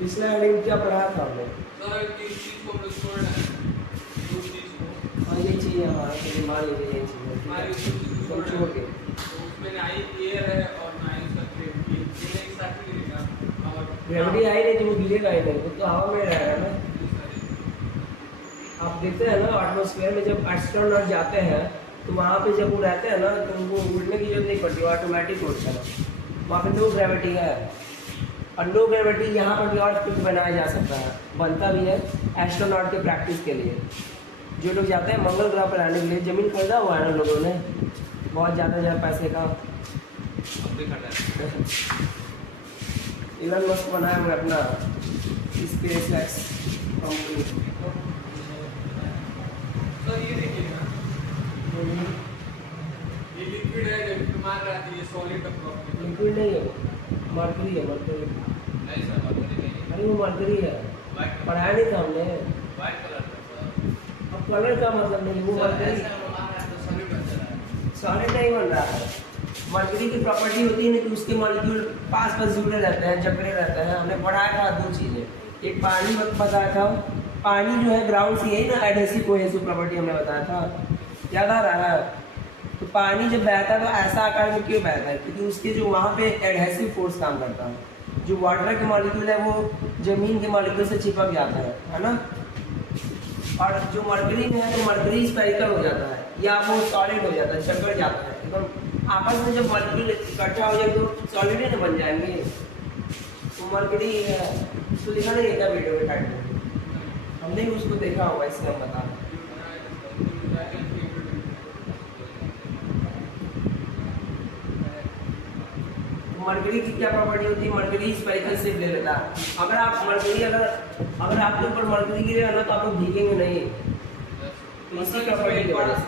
पिछला हेडिंग क्या पढ़ा था हमने? सर किस चीज को हम लोग छोड़ रहे हैं, उस चीज को हाँ ये चीज़ है हमारा, तो मान लीजिए ये चीज़ हमारी उस चीज को है, छोड़ छोड़ रहे के हैं। तो उसमें ना ही एयर है और ना ही उसका ग्रेविटी, ये एक साथ ही गिरेगा और ग्रेविटी आई नहीं तो वो गिरेगा ही नहीं, वो तो हवा में रहेगा ना। आप देखते हैं ना एटमॉस्फेयर में जब एस्ट्रोनॉट जाते हैं तो वहाँ पे जब वो रहते हैं ना तो उनको उड़ने की जरूरत नहीं पड़ती, वो ऑटोमेटिक उड़ता है। वहाँ पे नो ग्रेविटी है, और नो ग्रेविटी यहाँ पर भी और कुछ बनाया जा सकता है, बनता भी है एस्ट्रोनॉट के प्रैक्टिस के लिए। जो लोग जाते हैं मंगल ग्रह पर रहने के लिए, ज़मीन खरीदा हुआ है ना लोगों ने बहुत ज़्यादा पैसे का। इलन मस्क बनाया हुआ अपना स्पेस एक्स कंपनी। सर ये देखिए ना, ये लिक्विड है जब मान रहा था ये सॉलिड का प्रॉपर्टी लिक्विड नहीं है, मरकरी है, मरकरी। नहीं सर, मरकरी नहीं, अरे वो मरकरी है, व्हाइट पढ़ाया नहीं था हमने। व्हाइट कलर का सर। अब कलर का मतलब नहीं, वो मरकरी सॉलिड नहीं बन रहा है। मरकरी की प्रॉपर्टी होती है ना कि उसके मॉलिक्यूल पास पास जुड़े रहते हैं, जकड़े रहते हैं। हमने पढ़ाया था दो चीज़ें, एक पानी बताया था, पानी जो है ग्राउंड से यही ना एडहेसिव कोहेसिव प्रॉपर्टी हमने बताया था, याद आ रहा है? तो पानी जब बहता है तो ऐसा आकार में क्यों बहता है? क्योंकि उसके जो वहाँ पे एडहेसिव फोर्स काम करता है। जो वाटर के मॉलिक्यूल है वो जमीन के मॉलिक्यूल से चिपक जाता है ना। और जो मरकरी में है तो मरकरी स्फेरिकल हो जाता है या वो सॉलिड हो जाता है, चक्कर जाता है एकदम। आपस में जब मरकरी इकट्ठा हो जाए तो सॉलिड ही ना बन जाएंगे। तो मरकरी है, उसको देखा नहीं क्या वीडियो में टाइट में? हमने भी उसको देखा होगा, इसलिए हम बता रहे हैं। मरकरी की क्या प्रॉपर्टी होती है? मरकरी स्फेरिकल शेप ले लेता है। अगर आप मरकरी अगर आपके ऊपर मरकरी गिरेगा ना तो आप लोग भीगेंगे नहीं, तो इसी प्रॉपर्टी के वजह से।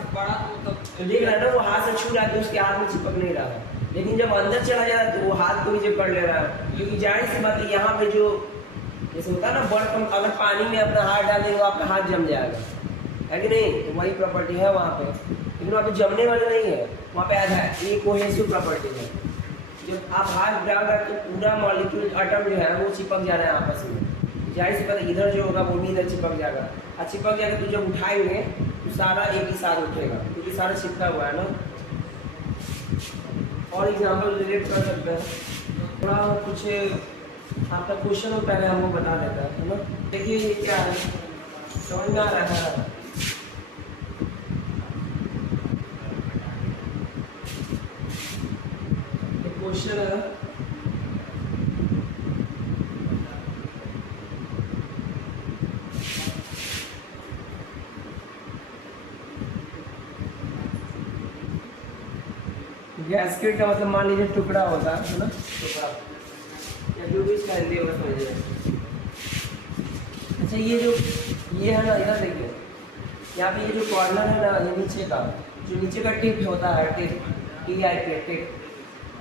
तो देख रहा है ना, वो हाथ से छू रहा है तो उसके हाथ में चिपक नहीं रहा है, लेकिन जब अंदर चला जा रहा है तो वो हाथ को भी जकड़ ले रहा है। क्योंकि जाहिर सी बात है यहाँ पे जो जैसे होता है ना बर्फ, अगर पानी में अपना हाथ डालेंगे तो आपका हाथ जम जाएगा, है कि नहीं? तो वही प्रॉपर्टी है वहाँ पे, लेकिन वहाँ पे जमने वाले नहीं है, वहाँ पे आधा है, ये कोहेसिव प्रॉपर्टी है। जब आप हाथ डाल रहे हैं तो पूरा मॉलिक्यूल एटम जो है वो चिपक जा रहा है आपस में। जाहिर सी बात है इधर जो होगा वो भी इधर चिपक जाएगा, और चिपक जाएगा तो जब उठाएंगे तो सारा एक ही साथ उठेगा, क्योंकि सारा चिपका हुआ है ना। और एग्जाम्पल रिलेट कर सकते हैं थोड़ा कुछ, आपका क्वेश्चन हो पहले हमको बता देता है ना। देखिए ये क्या है, समझ में आ रहा है? क्वेश्चन है गैस्केट का मतलब मान लीजिए टुकड़ा होता है ना, टुकड़ा या जो भी इसका हिंदी होगा समझिए। अच्छा ये है ना, इधर देखिए यहाँ पे ये जो कॉर्नर है ना, ये नीचे का जो नीचे का टिप होता है, टिप टिप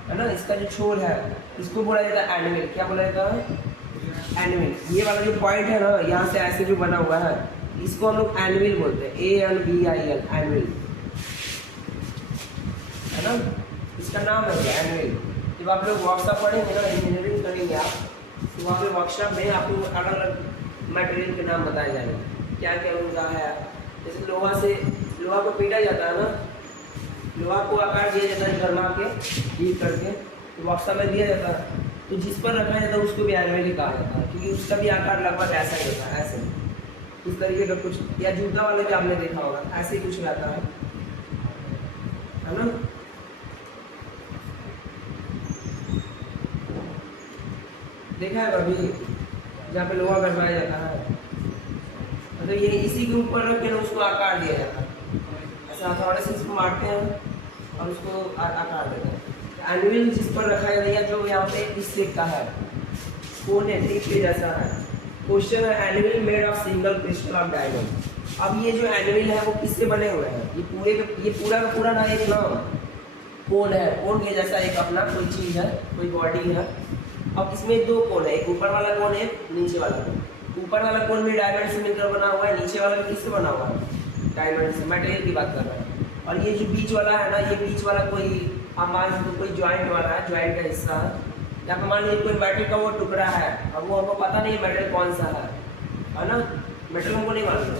है ना, इसका जो छोर है इसको बोला जाता है एनिमल। क्या बोला जाता है? एनिमल। ये वाला जो पॉइंट है ना यहाँ से ऐसे जो बना हुआ है इसको हम लोग एनिमल बोलते हैं, ANVIL, एनिमल, है ना, इसका नाम है एनिमल। जब आप लोग वर्कशॉप पढ़ेंगे ना, इंजीनियरिंग करेंगे आप, तो वहाँ पे वर्कशॉप में आपको अलग अलग मटेरियल के नाम बताए जाएंगे, क्या क्या उनका है। जैसे लोहा को पीटा जाता है ना, लोहा को आकार दिया जाता है गरमा के हीट करके, तो वर्कशॉप में दिया जाता है, तो जिस पर रखा जाता है उसको भी एनिमल ही कहा जाता है, क्योंकि उसका भी आकार लगभग ऐसा ही होता है, ऐसे इस तरीके का कुछ। या जूता वाले भी आपने देखा होगा, ऐसे ही कुछ रहता है ना। देखा है कभी जहाँ पे लोहा गरमाया जाता है, तो ये इसी के ऊपर रख के ना उसको आकार दिया जाता है, ऐसा हथौड़े से इसको मारते हैं और उसको आकार देते हैं। एनिमल जिस पर रखा जाता है, जो यहाँ पे इस शेप का है, कोने टिप के जैसा है। क्वेश्चन है animal made of single crystal of diamond. अब ये जो एनिमल है वो किससे बने हुए हैं? ये पूरा का पूरा ना एक नाम कोन है, कोन के जैसा एक अपना कोई चीज़ है, कोई बॉडी है। अब इसमें दो कोन है, एक ऊपर वाला कोन है, नीचे वाला कोन। ऊपर वाला कोन भी डायमंड से मिलकर बना हुआ है, नीचे वाला भी किससे बना हुआ है? डायमंड से। मटेरियल की बात कर रहा है। और ये जो बीच वाला है ना, ये बीच वाला कोई आप मान लो कोई ज्वाइंट वाला है, ज्वाइंट का हिस्सा है, या तो मान लीजिए कोई मेटल का वो टुकड़ा है, अब वो हमको पता नहीं मेटल कौन सा है ना, मेटल हमको नहीं मालूम,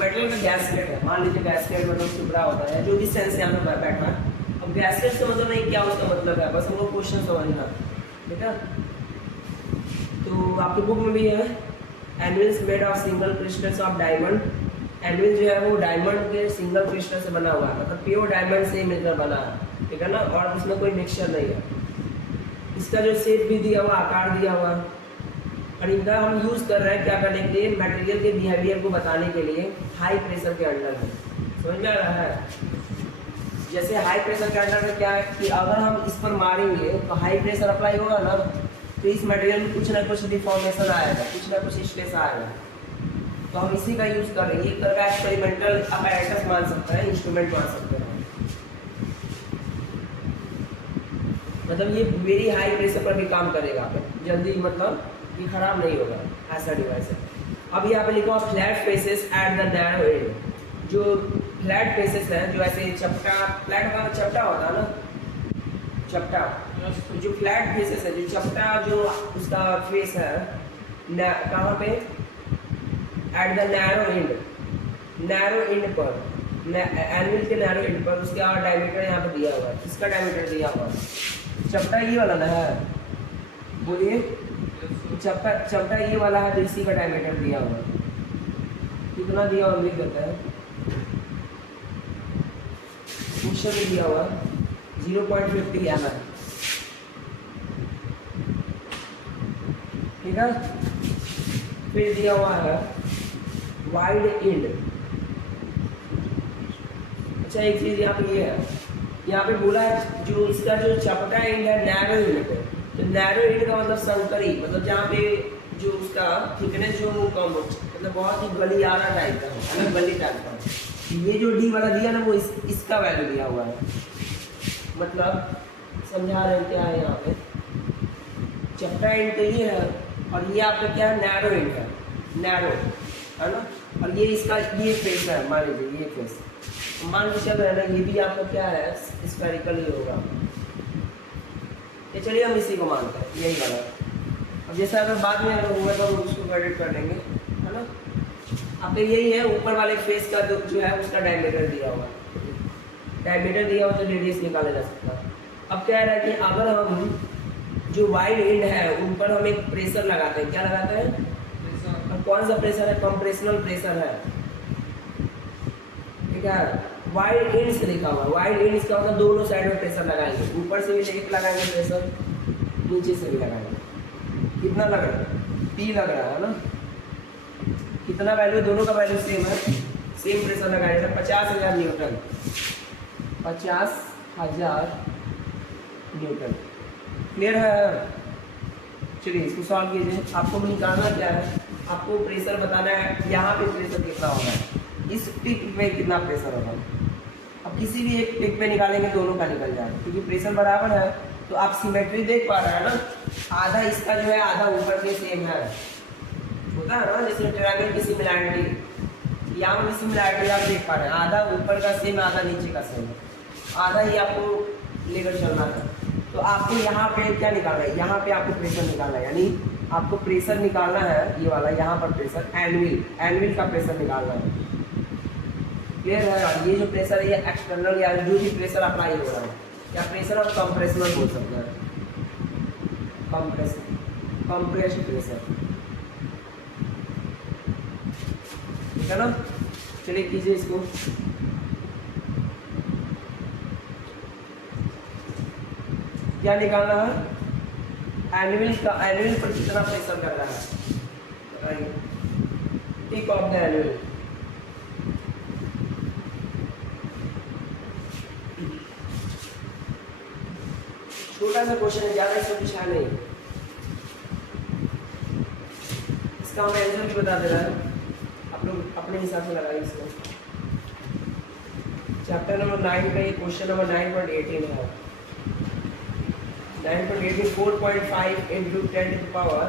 मेटल का गैसकेट है, मान लीजिए गैसकेट मतलब टुकड़ा होता है, जो भी सेंस यहाँ पे बैठा है। अब गैसकेट से मतलब नहीं क्या उसका मतलब है, बस हमको क्वेश्चन समझना, ठीक है। तो आपकी बुक में भी है anvils made of single crystals of diamond. Anvil जो है वो डायमंड के सिंगल क्रिस्टल से बना हुआ है, मतलब प्योर डायमंड से ही मिलकर बना है, ठीक है ना, और उसमें कोई मिक्सचर नहीं है। इसका जो शेप भी दिया हुआ, आकार दिया हुआ, और इनका हम यूज़ कर रहे हैं क्या करने के लिए, मटेरियल के बिहेवियर को बताने के लिए हाई प्रेशर के अंडर में। समझ में आ रहा है? जैसे हाई प्रेशर के अंडर में क्या है कि अगर हम इस पर मारेंगे तो हाई प्रेशर अप्लाई होगा ना, तो इस मटेरियल में कुछ ना कुछ डिफॉर्मेशन आएगा, कुछ ना कुछ स्ट्रेस आएगा। तो हम इसी का यूज़ कर रहे हैं, एक तरह का एक्सपेरिमेंटल अपैरेटस मान सकते हैं, इंस्ट्रूमेंट मान सकते हैं। मतलब ये वेरी हाई प्रेशर पर भी काम करेगा, जल्दी मतलब ये खराब नहीं होगा, ऐसा डिवाइस है। अब यहाँ पे लिखा हुआ flat faces at the narrow and. जो फ्लैट फेसेस है, जो ऐसे चपटा, फ्लैट का चपटा होता है ना, चपटा, तो जो फ्लैट फेसेस है, जो चपटा जो उसका फेस है, कहाँ पे, एट द नैरो एंड पर, एनविल के नैरो एंड पर उसका डायमीटर यहाँ पे दिया हुआ है। किसका डायमीटर दिया हुआ है? चपटा ये वाला ना है, बोलिए, चपटा ये वाला है, तो इसी का डायमीटर दिया हुआ है। कितना दिया हुआ लिख देते हैं, क्वेश्चन में दिया हुआ 0.50 mm, ठीक है। फिर दिया हुआ है वाइड एंड। अच्छा एक चीज यहाँ पे ये है, यहाँ पे बोला है जो इसका जो चपटा एंड है नैरो एंड पे, तो नैरो एंड का मतलब संकरी, मतलब जहाँ पे जो उसका थिकनेस जो कम हो, मतलब बहुत ही गलियारा टाइप का है, गली टाइप का। ये जो डी वाला दिया ना वो इसका वैल्यू दिया हुआ है, मतलब समझा रहे हैं क्या है यहाँ पे। चपटा एंड तो ये है, और ये आपका क्या है, नैरो एंड है, नैरो है ना, और ये इसका ये फेस है, मान लीजिए ये फेस, मान के चल रहे हैं ना, ये भी आपका क्या है, स्फेरिकल ही होगा। ये चलिए हम इसी को मानते हैं, यही वाला। अब जैसे अगर बाद में अगर हुआ तो हम उसको क्रेडिट कर देंगे, है ना। अब यही है, ऊपर वाले फेस का जो है उसका डायमीटर दिया हुआ, डायमीटर दिया हुआ तो रेडियस निकाला जा सकता है। अब क्या है कि अगर हम जो वाइड एंड है उन पर हम एक प्रेशर लगाते हैं, क्या लगाते हैं, और कौन सा प्रेशर है, कंप्रेशनल प्रेशर है, ठीक है। वाइड एंड से लिखा हुआ, वाइड एंड इसका मतलब दोनों साइड में प्रेशर लगाएंगे, ऊपर से भी एक लगाएंगे प्रेशर, नीचे से भी लगाएंगे। कितना लग रहा है, P लग रहा है ना, कितना वैल्यू, दोनों का वैल्यू सेम है, सेम प्रेशर लगाएंगे, 50,000 न्यूटन, 50,000 न्यूटन। क्लियर है? चलिए इसको सॉल्व कीजिए। आपको निकालना क्या है, आपको प्रेशर बताना है, यहाँ पे प्रेशर कितना होगा, इस टिप पे कितना प्रेशर होगा। अब किसी भी एक टिप पे निकालेंगे दोनों का निकल जाएगा, क्योंकि प्रेशर बराबर है। तो आप सिमेट्री देख पा रहे हैं ना, आधा इसका जो है आधा ऊपर के सेम है, होता है ना, जैसे ट्रायंगल की सिमिलैरिटी, यहाँ पर भी सिमिलैरिटी आप देख पा रहे हैं, आधा ऊपर का सेम, आधा नीचे का सेम, आधा ही आपको लेकर चलना है। तो आपको यहाँ पे क्या निकालना है, यहाँ पे आपको प्रेशर निकालना है, यानी आपको प्रेशर निकालना है, ये वाला यहाँ पर प्रेशर, एनविल का प्रेशर निकालना है। क्लियर है? और ये जो प्रेशर है ये एक्सटर्नल या जो भी प्रेशर अप्लाई हो रहा है, या प्रेशर और कंप्रेशनल बोल सकते हैं, कंप्रेस्ड प्रेशर, ठीक है ना। चलिए कीजिए इसको। क्या निकालना है, एनविल का, एनविल पर कितना प्रेशर कर रहा है, बताइए, टिप ऑफ द एनविल। छोटा सा क्वेश्चन है, ज़्यादा इसमें कुछ है नहीं, इसका हम आंसर भी बता दे रहा है, आप लोग अपने हिसाब से लगाइए इसको। चैप्टर नंबर 9 का ये क्वेश्चन नंबर 9.18 है। 9.18 4.5 इंटू 10 टू पावर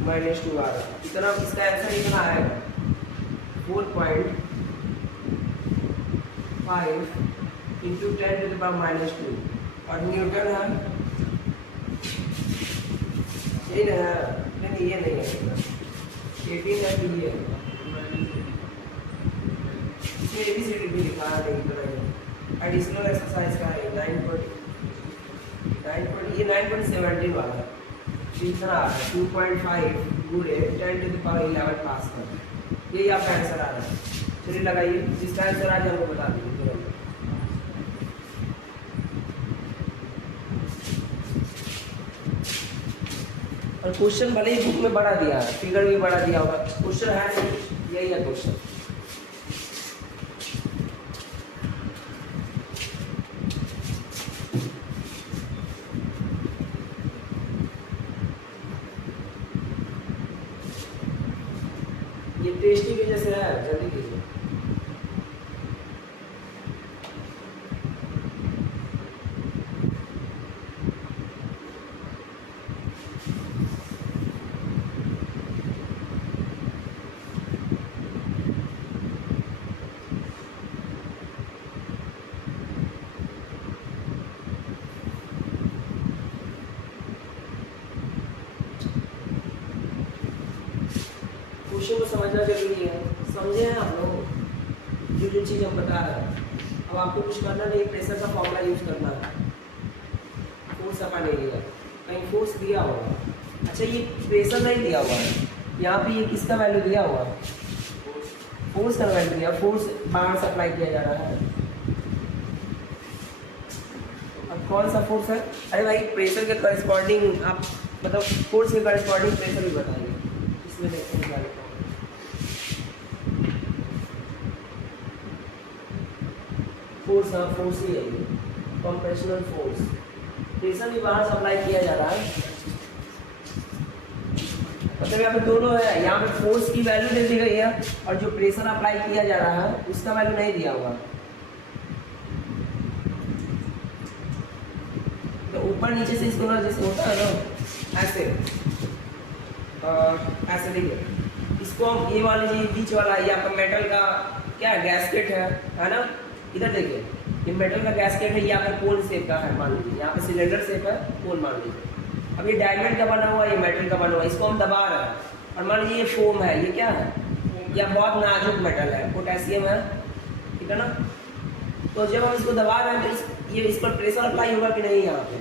-2 आ रहा है, इतना इसका आंसर इतना आएगा, 4.5 इंटू 10 टू पावर -2, और न्यूटन है यही ना है, नहीं ये नहीं है, 18 है तो ये है, इसमें ABCD भी लिखा है, नहीं पता है। एडिशनल एक्सरसाइज का है 9.9 ये 9.17 वाला है, इतना आ रहा है 2.5 गुणे 10 to the power 11 पास कर, यही आपका आंसर आ रहा है। चलिए लगाइए, जिसका आंसर आज हमको बता दीजिए तुरंत। और क्वेश्चन भले ही बुक में बड़ा दिया है, फिगर भी बड़ा दिया होगा, क्वेश्चन है नहीं, यही है क्वेश्चन। ये टेस्टी के जैसे है, जल्दी कीजिए। क्वेश्चन को समझना जरूरी है, समझे हैं आप लोग जो जो चीज़ हम बता रहे हैं। अब आपको कुछ करना नहीं, प्रेशर का फॉर्मूला यूज करना है, फोर्स अपा नहीं लिया, कहीं फोर्स दिया होगा, अच्छा ये प्रेशर नहीं दिया हुआ है, यहाँ पे ये किसका वैल्यू दिया हुआ है, फोर्स का वैल्यू दिया, फोर्स बाहर से अप्लाई किया जा रहा है। अब कौन सा फोर्स है, अरे भाई प्रेशर के करस्पॉन्डिंग आप मतलब फोर्स के करस्पॉन्डिंग प्रेशर भी बताइए, इसमें देखते हैं क्या लिखा है। फोर्स, हाँ फोर्स ही है ये, कंप्रेशनल फोर्स, प्रेशर भी बाहर से अप्लाई किया जा रहा है, मतलब यहाँ पे दोनों है, यहाँ पे फोर्स की वैल्यू दे दी गई है और जो प्रेशर अप्लाई किया जा रहा है उसका वैल्यू नहीं दिया हुआ। तो ऊपर नीचे से इसको ना जैसे होता है ना ऐसे, ऐसे देखिए इसको हम ये वाली जी बीच वाला ये आपका मेटल का क्या है, गैसकेट है ना, इधर देखिए ये मेटल का गैसकेट है, ये आपका कोन शेप का है, मान लीजिए यहाँ पे सिलेंडर शेप है, कोन मान लीजिए। अब ये डायमंड का बना हुआ है, ये मेटल का बना हुआ है, इसको हम दबा रहे हैं और मान लीजिए ये फोम है, ये क्या है, यह बहुत नाजुक मेटल है, पोटेशियम है, ठीक है ना। तो जब हम इसको दबा रहे हैं तो ये इस पर प्रेशर अप्लाई होगा कि नहीं, यहाँ पे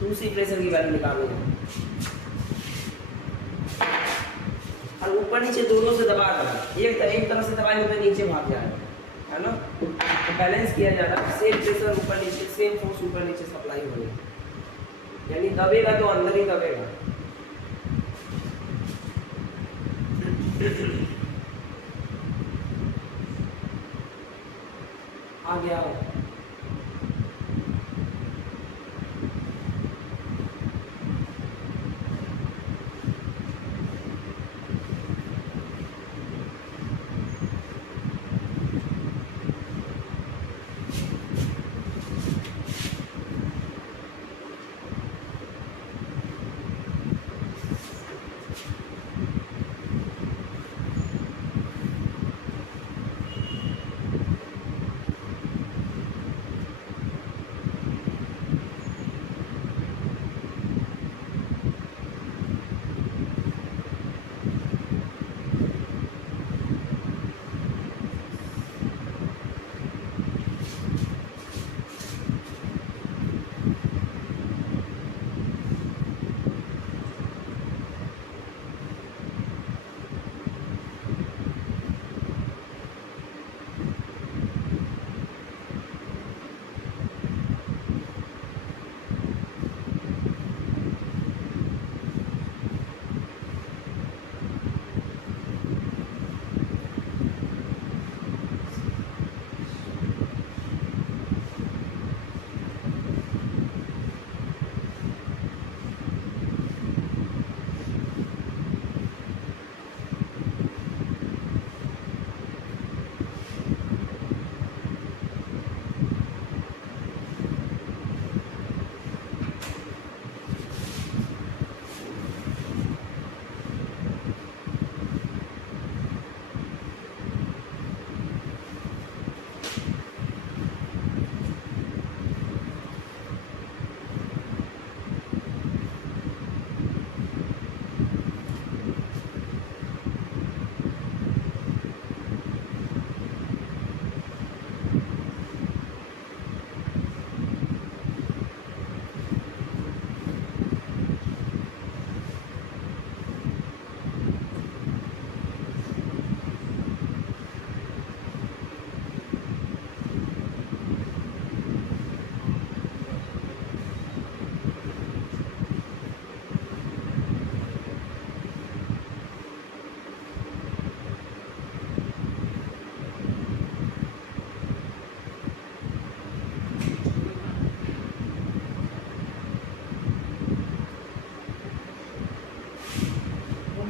तो उसी प्रेशर की वैल्यू निकालेंगे और ऊपर नीचे दोनों से दबा रहा है, एक तरफ से दबाएंगे तो नीचे भाग जाएगा, है ना। तो बैलेंस किया जा रहा है, सेम प्रेशर ऊपर नीचे, सेम फोर्स ऊपर नीचे सप्लाई होगी, यानी दबेगा तो अंदर ही दबेगा। आ गया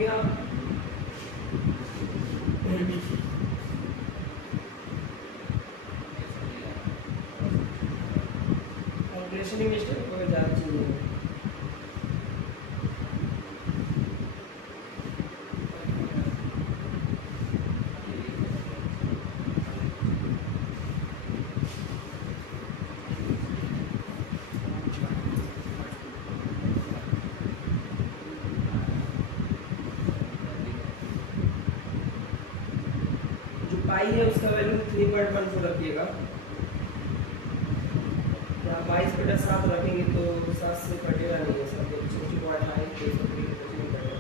गया। कैलकुलेशन मिस्टेक कोई ज़्यादा चीज़ नहीं है। जो पाई है उसका वैल्यू 3.14 रखिएगा। या 22/7 रखेंगे तो 7 से कटेगा नहीं है सब, छोटी पॉइंट आए तो इसको नहीं कटेगा।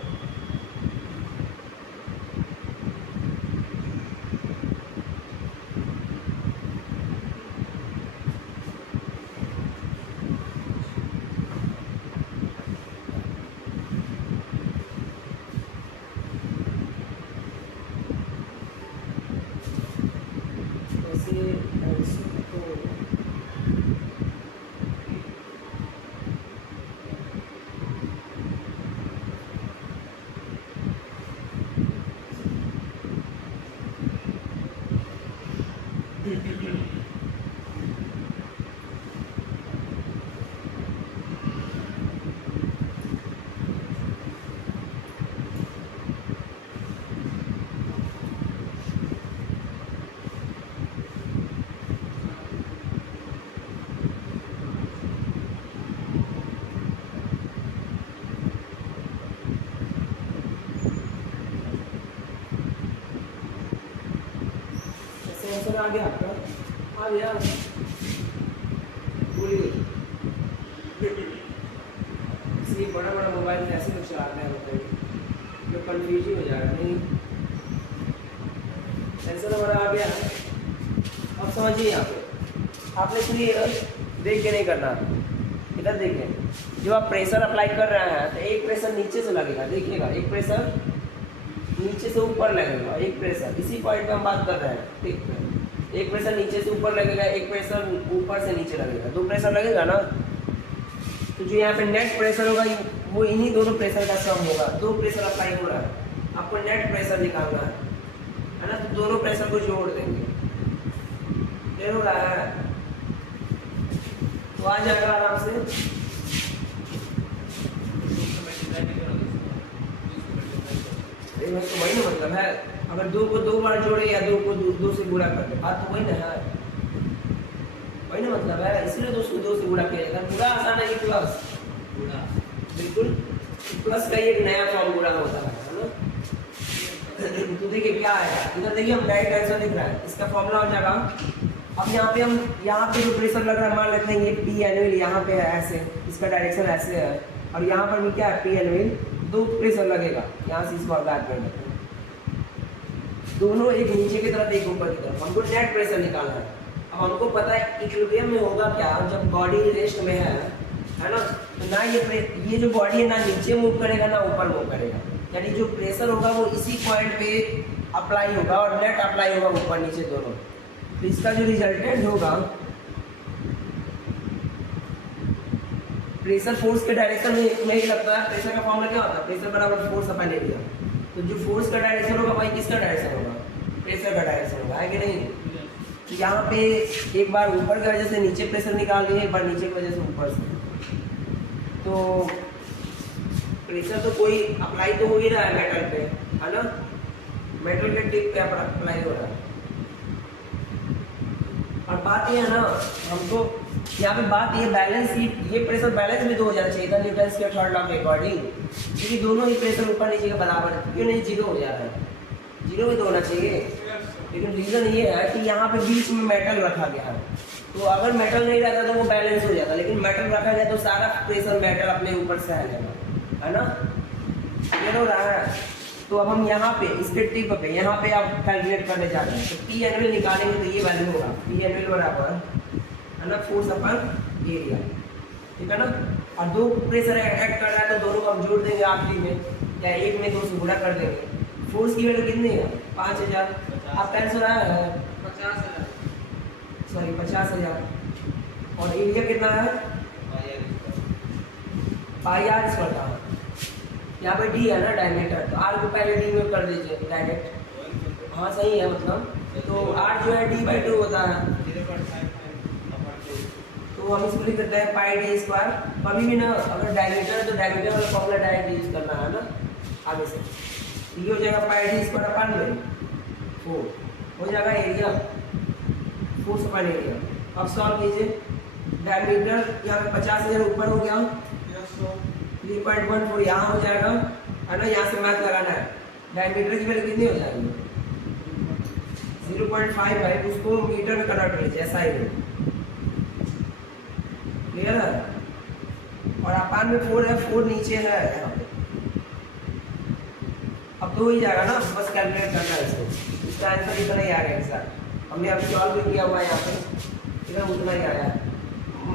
ऐसे तो आंसर आ गया आपका, आ गया बोलिए। इसलिए बड़ा बड़ा मोबाइल कैसे लोग चलाते हैं बताइए, लोग कन्फ्यूज ही हो जाएगा। नहीं आंसर हमारा आ गया। अब समझिए यहाँ पे आपने क्लियर देख के नहीं करना, इधर देखें। जब आप प्रेशर अप्लाई कर रहे हैं तो एक प्रेशर नीचे से लगेगा, देखिएगा एक प्रेशर नीचे से ऊपर लगेगा, एक प्रेशर इसी पॉइंट पे हम बात कर रहे हैं, ठीक है। एक प्रेशर नीचे से ऊपर लगेगा, एक प्रेशर ऊपर से नीचे लगेगा, दो प्रेशर लगेगा ना। तो जो यहाँ पे नेट प्रेशर होगा वो इन्हीं दोनों प्रेशर का सम होगा। दो प्रेशर अप्लाई हो रहा है, आपको नेट प्रेशर निकालना है ना। तो दोनों प्रेशर को जोड़ देंगे, क्लियर हो रहा है। तो आ जाएगा आराम से। तो वही ना मतलब है, अगर दो को दो बार जोड़े या दो को दो से गुणा कर दे, बात तो वही ना है, वही ना मतलब है। इसलिए दो से गुणा किया जाता है। पूरा आसान है ये प्लस, बिल्कुल प्लस का एक नया फॉर्मूला होता है ना। तो देखिए क्या है, इधर देखिए हम डायरेक्ट आंसर दिख रहा है, इसका फॉर्मूला हो जाएगा। अब यहाँ पे हम जो प्रेशर लग रहा है मान लेते हैं ये पी एनविल यहाँ पे है ऐसे, इसका डायरेक्शन ऐसे है, और यहाँ पर भी क्या है पी एनविल, दो प्रेशर लगेगा। यहाँ से इसको आगाज कर देते हैं, दोनों एक नीचे की तरफ एक ऊपर की तरफ। हमको नेट प्रेशर निकालना है। अब हमको पता है इक्विलिब्रियम में होगा क्या, जब बॉडी रेस्ट में है ना, तो ना ये जो बॉडी है ना नीचे मूव करेगा ना ऊपर मूव करेगा, यानी जो प्रेशर होगा वो इसी पॉइंट पे अप्लाई होगा और नेट अप्लाई होगा ऊपर नीचे दोनों। तो इसका जो रिजल्टेंट होगा प्रेशर फोर्स के डायरेक्शन में ही लगता है। प्रेशर का फॉर्मूला क्या होता है, प्रेशर बराबर फोर्स अपन एरिया। तो जो फोर्स का डायरेक्शन होगा भाई किसका डायरेक्शन होगा, प्रेशर का डायरेक्शन होगा, है कि नहीं। तो यहाँ पे एक बार ऊपर की वजह से नीचे प्रेशर निकाल दिए, एक बार नीचे की वजह से ऊपर से। तो प्रेशर तो कोई अप्लाई तो हो ही रहा है मेटल पे, है ना, मेटल के टिप पे अप्लाई हो रहा है। और बात ये है ना, हमको यहाँ पे बात ये बैलेंस की, ये प्रेशर बैलेंस में तो हो जाना चाहिए था न्यूटन के थर्ड लॉ के अकॉर्डिंग, क्योंकि दोनों ही प्रेशर ऊपर नीचे के बराबर है। क्यों नहीं, जीरो हो जा रहा है, जीरो भी तो होना चाहिए। लेकिन रीज़न ये है कि यहाँ पे बीच में मेटल रखा गया है, तो अगर मेटल नहीं रहता तो वो बैलेंस हो जाता, लेकिन मेटल रखा गया तो सारा प्रेशर मेटल अपने ऊपर से आ जाएगा, है ना, क्लियर हो रहा है। तो अब हम यहाँ पे इसके टिप पे यहाँ पे आप कैलकुलेट करने जा रहे हैं, तो पी एनविल निकालेंगे तो ये वैल्यू होगा, पी एनविल बराबर है ना फोर्स अपन एरिया, ठीक है ना। और दो प्रेशर ऐड कर रहा है तो दोनों को हम जोड़ देंगे आखिरी में, या एक में दो से गुणा कर देंगे। फोर्स की वैल्यू कितनी है, 5000। आपका आंसर आया है 50,000, सॉरी 50,000। और एरिया कितना है, पाई आर स्क्वायर का, यहाँ पे डी है ना डायमीटर, तो आर को पहले डी में कर दीजिए डायरेक्ट। हाँ सही है, मतलब तो आर जो है डी बाई 2 होता है, 0.55 तो हम इसको लिख देते हैं पाई डी स्क्वायर। कभी भी ना अगर डायमीटर है तो डायमीटर वाला फॉर्मूला डायरेक्ट यूज करना है ना आगे से। ये हो जाएगा पाई डी स्क्वायर अपन में 4 हो जाएगा एरिया 4 अपन एरिया। अब सॉल्व कीजिए, डायमीटर यहाँ पे 50,000 ऊपर हो गया, 3.14 यहाँ हो जाएगा है ना। यहाँ से मैथ लगाना है, डायमीटर की वैल्यू कितनी हो जाएगी 0.5 है, उसको मीटर में कन्वर्ट कर लीजिए SI में, क्लियर है। और अपान में 4 है, 4 नीचे है यहाँ पे। अब तो हो ही जाएगा ना, बस कैलकुलेट करना है इसको। इसका आंसर इतना ही आ रहा है सर, हमने अभी सॉल्व भी किया हुआ है यहाँ पे, इतना उतना ही आया है,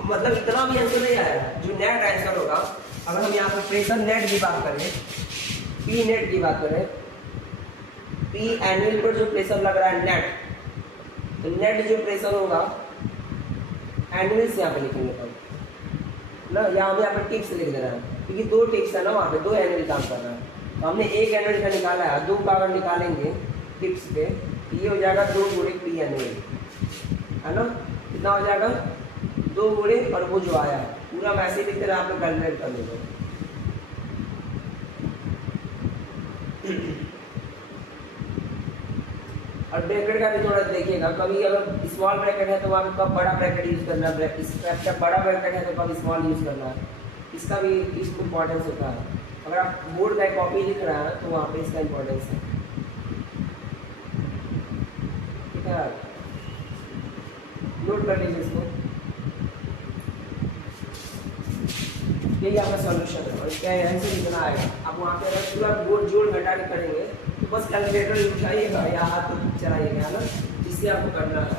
मतलब इतना भी आंसर नहीं आया जो नेट आंसर होगा। अगर हम यहाँ पर प्रेशर नेट की बात करें, पी नेट की बात करें, पी एनुअल पर जो प्रेशर लग रहा है नेट, तो नेट जो प्रेशर होगा एनुअल से यहाँ पे लिखेंगे तब ना। यहाँ पे यहाँ पे टिप्स लिख दे रहा है, क्योंकि 2 टिप्स है ना वहाँ पे, 2 एनुअल काम कर रहा है, तो हमने एक एनुअल का निकाला है, 2 का अगर निकालेंगे टिप्स पे तो ये हो जाएगा 2 गुणे पी एनुअल है ना। कितना हो जाएगा 2 गुणे, और वो जो आया है पूरा वैसे ही लिखते रहे, आप लोग कैलकुलेट कर लीजिए। और ब्रैकेट का भी थोड़ा देखिएगा, कभी अगर स्मॉल ब्रैकेट है तो वहाँ पे कब बड़ा ब्रैकेट यूज करना है, जब बड़ा ब्रैकेट है तो कब स्मॉल यूज करना है, इसका भी इसको इम्पोर्टेंस होता है। अगर आप बोर्ड का कॉपी लिख रहे हैं तो वहाँ पे इसका इम्पोर्टेंस है, ठीक है, नोट कर लीजिए इसको। यही आपका सॉल्यूशन है, और इसका आंसर इतना आएगा। आप वहाँ पे अगर पूरा बोर्ड जोड़ घटा के करेंगे तो बस कैलकुलेटर उठाइएगा या हाथ चलाइएगा ना, जिससे आपको करना है।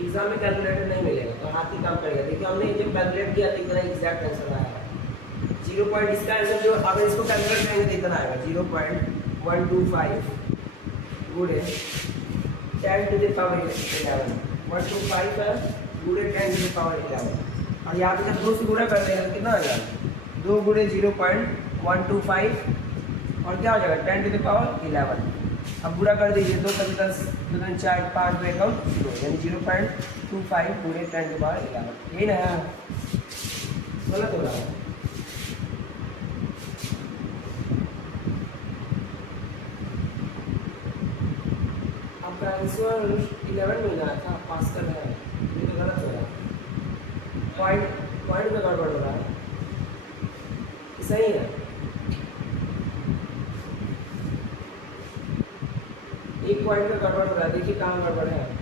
एग्जाम में कैलकुलेटर नहीं मिलेगा तो हाथ ही काम करेगा। देखिए हमने जब कैलकुलेट किया तो इतना एग्जैक्ट आंसर आया 0 पॉइंट, इसका आंसर जो अगर इसको कैलकुलेट करेंगे तो इतना आएगा 0.125 गुणे 10 to the power 11, 125 है गुणे 10 to the power 11, और यहाँ पे जब 2 से गुणा करते हैं तो कितना आ जाएगा 2 गुणे 0.125 और क्या हो जाएगा 10 to the power 11। अब पूरा कर दीजिए, 2 कभी 10 2 3 4 5 2 कम 0, यानी 0.25 गुणे 10 to the power 11। यही ना गलत हो रहा है। आपका आंसर 11 मिल रहा था, पास्कल है, ये तो गलत हो रहा है, पॉइंट में गड़बड़ हो रहा है, सही है। एक पॉइंट में गड़बड़ हो रहा है, देखिए कहाँ गड़बड़ है।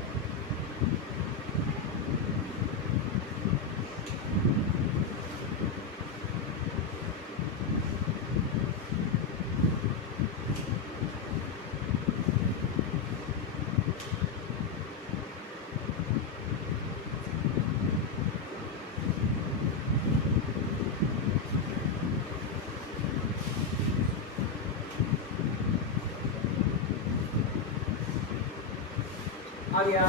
आ गया,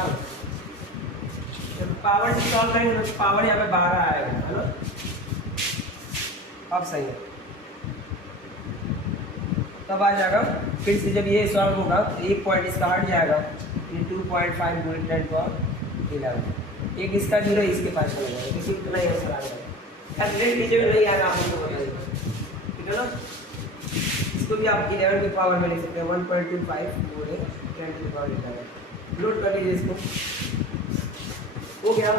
जब पावर से सॉल्व करेंगे तो पावर यहाँ पे 12 आएगा है ना। अब सही है, तब आ जाएगा। फिर से जब ये सॉल्व होगा तो एक पॉइंट इसका हट जाएगा, ये 2.5 गुणे 10 to the power 11, एक इसका 0 इसके पास चला जाएगा, किसी इतना ही आंसर आ जाएगा। कैलकुलेट कीजिए, नहीं आएगा आप लोगों को बताइएगा, ठीक है ना। इसको भी आप 11 की पावर में लिख सकते हैं, 1.25 गुणे 10 to the power 11। नोट कर लीजिए इसको, हो गया।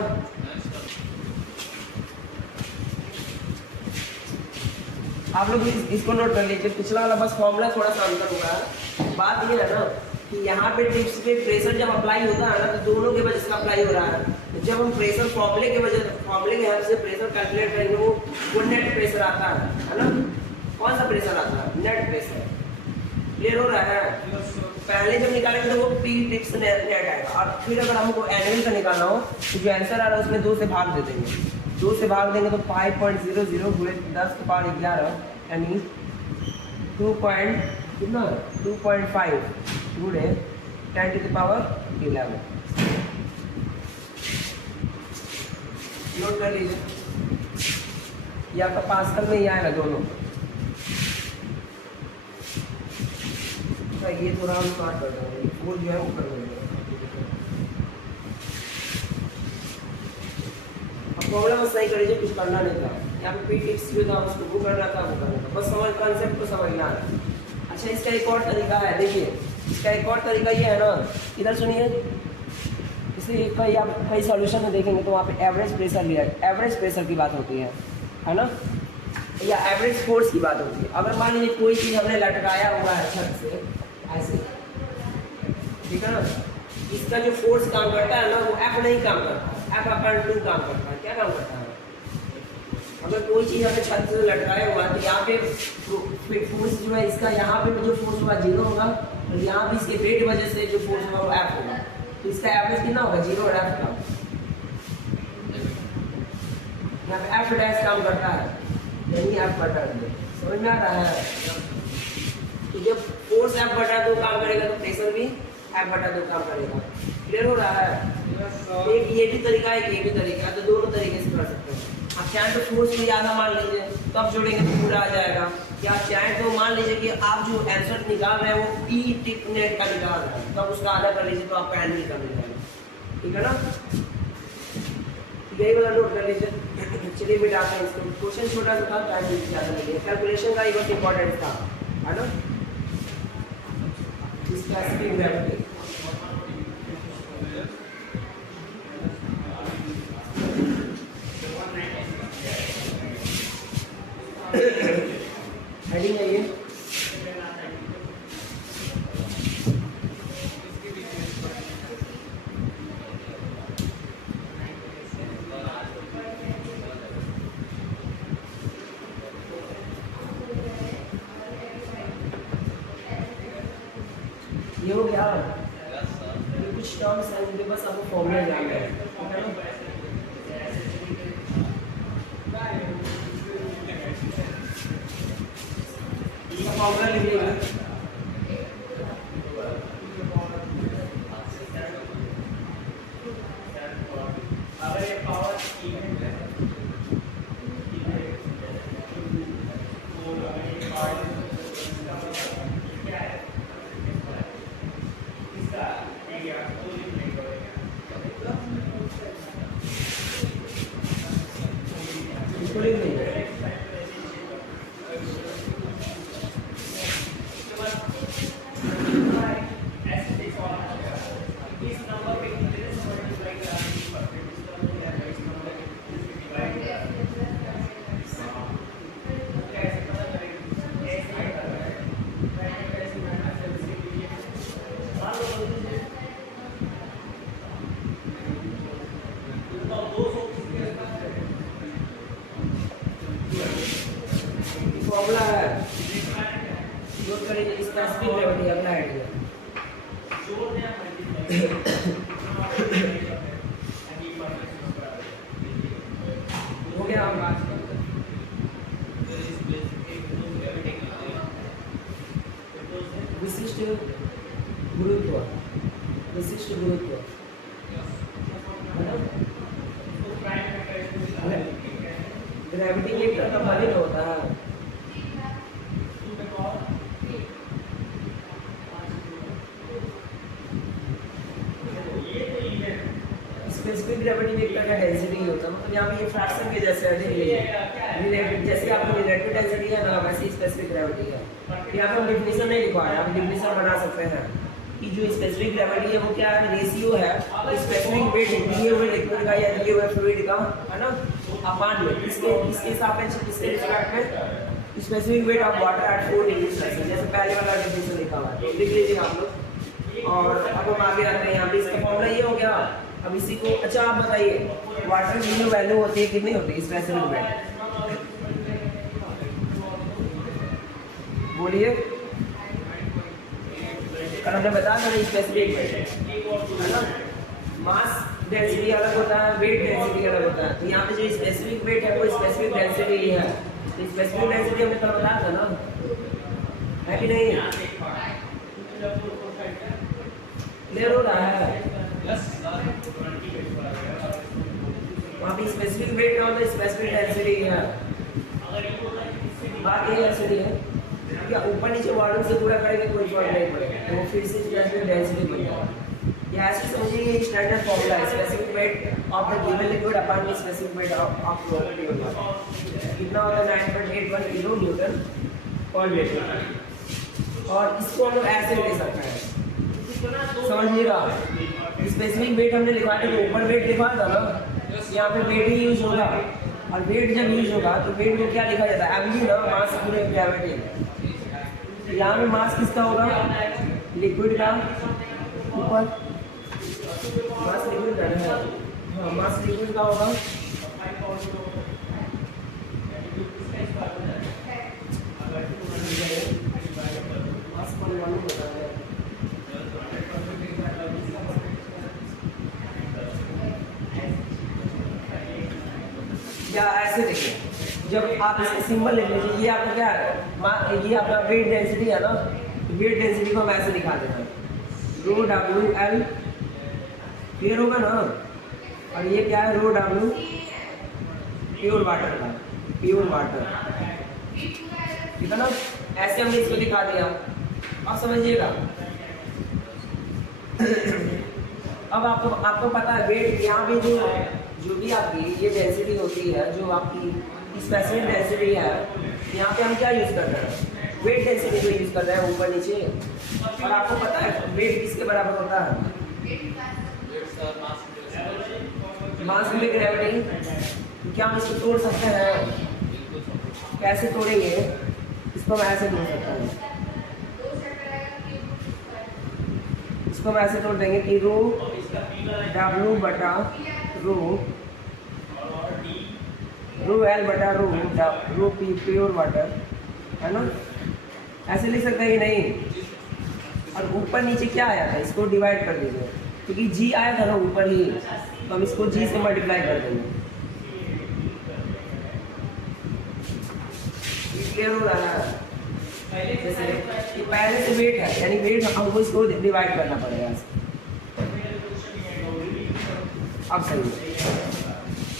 आप लोग इसको नोट कर लीजिए, पिछला वाला बस फॉर्मूला थोड़ा सा अंतर होगा। बात ये है ना कि यहाँ पे टिप्स पे प्रेशर जब अप्लाई होता है ना तो दोनों के वजह से अप्लाई हो रहा है। जब हम प्रेशर फॉर्मूले के हेल्प से प्रेशर कैलकुलेट करेंगे वो नेट प्रेशर आता है ना। कौन सा प्रेशर आता है? Net pressure. क्लियर हो रहा है? पहले जब निकालेंगे तो वो पी टिप्स नेट आएगा, और फिर अगर हमको एनुअल का निकालना हो तो जो आंसर आ रहा है उसमें 2 से भाग दे देंगे। 2 से भाग देंगे तो 5.00 गुणे 10 की पावर 11 यानी 2.5 गुणे 10 to the power 11। नोट कर लीजिए, ये आपका पास्कल में ही आएगा दोनों। इसका ये थोड़ा हम स्टार्ट कर देंगे, फोर्स जो है वो कर देंगे। अब प्रॉब्लम सही करिए, कुछ करना नहीं था यहाँ पे, पी टिप्स जो था उसको वो करना था, बस समझ कॉन्सेप्ट को समझना है। अच्छा इसका एक और तरीका है, देखिए इसका एक और तरीका ये है ना, इधर सुनिए, इसलिए कई आप कई सॉल्यूशन में देखेंगे तो वहाँ पे एवरेज प्रेशर लिया, एवरेज प्रेशर की बात होती है ना, या एवरेज फोर्स की बात होती है। अगर मान लीजिए कोई चीज़ हमने लटकाया हुआ है छत से ऐसे, ठीक है ना, इसका जो फोर्स काम करता है ना वो एफ नहीं काम करता, F/2 काम करता है। क्या काम करता है? अगर कोई चीज़ हमें छत से लटकाया हुआ है तो यहाँ पे फोर्स जो है इसका, यहाँ पे जो फोर्स होगा 0 होगा, और यहाँ भी इसके वेट वजह से जो फोर्स होगा वो F होगा, तो इसका एवरेज कितना होगा? 0 और F का। यहाँ पे F डैश काम करता है, यानी F/2। समझ में आ रहा है? तो जब फोर्स F/2 काम करेगा तो प्रेशर भी F/2 काम करेगा। क्लियर हो रहा है? एक ये भी तरीका है, एक ये भी तरीका है, तो दोनों तरीके से कर सकते हैं। आप चाहें तो फोर्स को ज़्यादा मान लीजिए, तब जोड़ेंगे तो पूरा आ जाएगा, या चाहें तो मान लीजिए कि आप जो आंसर निकाल रहे हैं वो पी टिप नेट का निकाल रहे हैं, तब उसका आधा कर लीजिए तो आपका एन निकल जाएगा। ठीक है ना? यही वाला नोट कर लीजिए। चलिए मिटाते हैं इसको, क्वेश्चन छोटा सा था, टाइम ज़्यादा लगे, कैलकुलेशन का ही बहुत इंपॉर्टेंट था, है ना? इसका स्पीड ग्रेविटी हेडिंग है ये, ये हो गया। ये कुछ टर्म्स हैं जिनके बस आपको फॉर्मूला जानना है, ठीक है ना? इसका फॉर्मूला लिख लीजिए। इसको लिख लीजिए। फॉर्मूला है, नोट करिए, इसका स्पीड ग्रेविटी अप्लाइड है। हो गया हम विशिष्ट गुरुत्व, विशिष्ट गुरुत्व ग्रेविटी के एक का फलित होता है। स्पेसिफिक ग्रेविटी वेक्टर का डेंसिटी होता है, मतलब यहाँ पे ये फ्रैक्शन के जैसे है, जैसे आपकी रिलेटिव डेंसिटी है ना वैसे स्पेसिफिक ग्रेविटी है। यहाँ पे हम डिफिनेशन नहीं लिखवा रहे हैं, हम डिफिनेशन बना सकते हैं कि जो स्पेसिफिक ग्रेविटी है वो क्या है, रेशियो है स्पेसिफिक वेट दिए हुए लिक्विड का या दिए हुए फ्लूइड का, है ना, अपान में इसके सापेक्ष इसके रिस्पेक्ट में specific weight of water at 4 degree Celsius, जैसे पहले वाला डेफिनेशन लिखा हुआ है, लिख लीजिए आप लोग। और अब हम आगे आते हैं, यहाँ पे इसका फॉर्मूला ये हो गया। अब इसी को, अच्छा आप बताइए वाटर की जो वैल्यू होती है कितनी होती है स्पेसिफिक वेट? बोलिए, कल हमने बताया था स्पेसिफिक वेट, है ना, मास डेंसिटी अलग होता है, वेट डेंसिटी अलग होता है। तो यहाँ पे जो स्पेसिफिक वेट है वो स्पेसिफिक डेंसिटी ही है। तो स्पेसिफिक डेंसिटी हमने कल बताया था ना, है कि नहीं? क्लियर हो रहा है? वहाँ पे स्पेसिफिक वेट का मतलब स्पेसिफिक डेंसिटी है, बात यही डेंसिटी है। या ऊपर नीचे वॉल्यूम से पूरा करेंगे कोई फर्क नहीं पड़ेगा, तो वो फिर से स्पेसिफिक डेंसिटी बन जाएगा। ये ऐसे समझिए ये स्टैंडर्ड फॉर्मूला है, specific weight of the given liquid upon the specific weight of flow कितना होता है 9.81 किलो न्यूटन पर मीटर। और इसको हम लोग ऐसे ले सकते हैं, समझिएगा स्पेसिफिक वेट हमने लिखा था तो ऊपर वेट लिखा था ना, यहाँ पे वेट ही यूज होगा, और वेट जब यूज होगा तो वेट में क्या लिखा जाता है एमजी ना, मास यूनिट ग्रेविटी। यहाँ में मास किसका होगा, लिक्विड का, ऊपर मास लिक्विड का है, हाँ मास लिक्विड का होगा, मास परमाणु होता है। या ऐसे देखिए, जब आप इसका सिंबल ले लीजिए, ये आपका क्या है, ये आपका वेट डेंसिटी है ना, वेट डेंसिटी को हम ऐसे दिखा देना, रो डब्ल्यू एल, क्लियर होगा ना। और ये क्या है, रो डब्ल्यू प्योर वाटर का, प्योर वाटर, ठीक है ना। ऐसे हमने इसको दिखा दिया, अब समझिएगा। अब आपको पता है वेट, यहाँ पे जो भी आपकी ये डेंसिटी होती है, जो आपकी स्पेसिफिक डेंसिटी है, यहाँ पे हम क्या यूज़ कर रहे हैं, वेट डेंसिटी को यूज़ कर रहे हैं ऊपर नीचे। और आपको पता है वेट किसके बराबर होता है, मास में ग्रेविटी। तो क्या हम इसको तोड़ सकते हैं, कैसे तोड़ेंगे, इसको हम ऐसे तोड़ सकते हैं, इसको हम ऐसे तोड़ देंगे कि रो डब्ल्यू बटा रो एल बटा रो पी प्योर वाटर, है ना। ऐसे लिख सकते हैं कि नहीं। और ऊपर नीचे क्या आया था, इसको डिवाइड कर दीजिए, क्योंकि जी आया था ना ऊपर ही, तो हम इसको जी से मल्टीप्लाई कर देंगे। क्लियर हो रहा है, जैसे ये पहले से वेट है, यानी वेट हमको इसको डिवाइड करना पड़ेगा। अब सही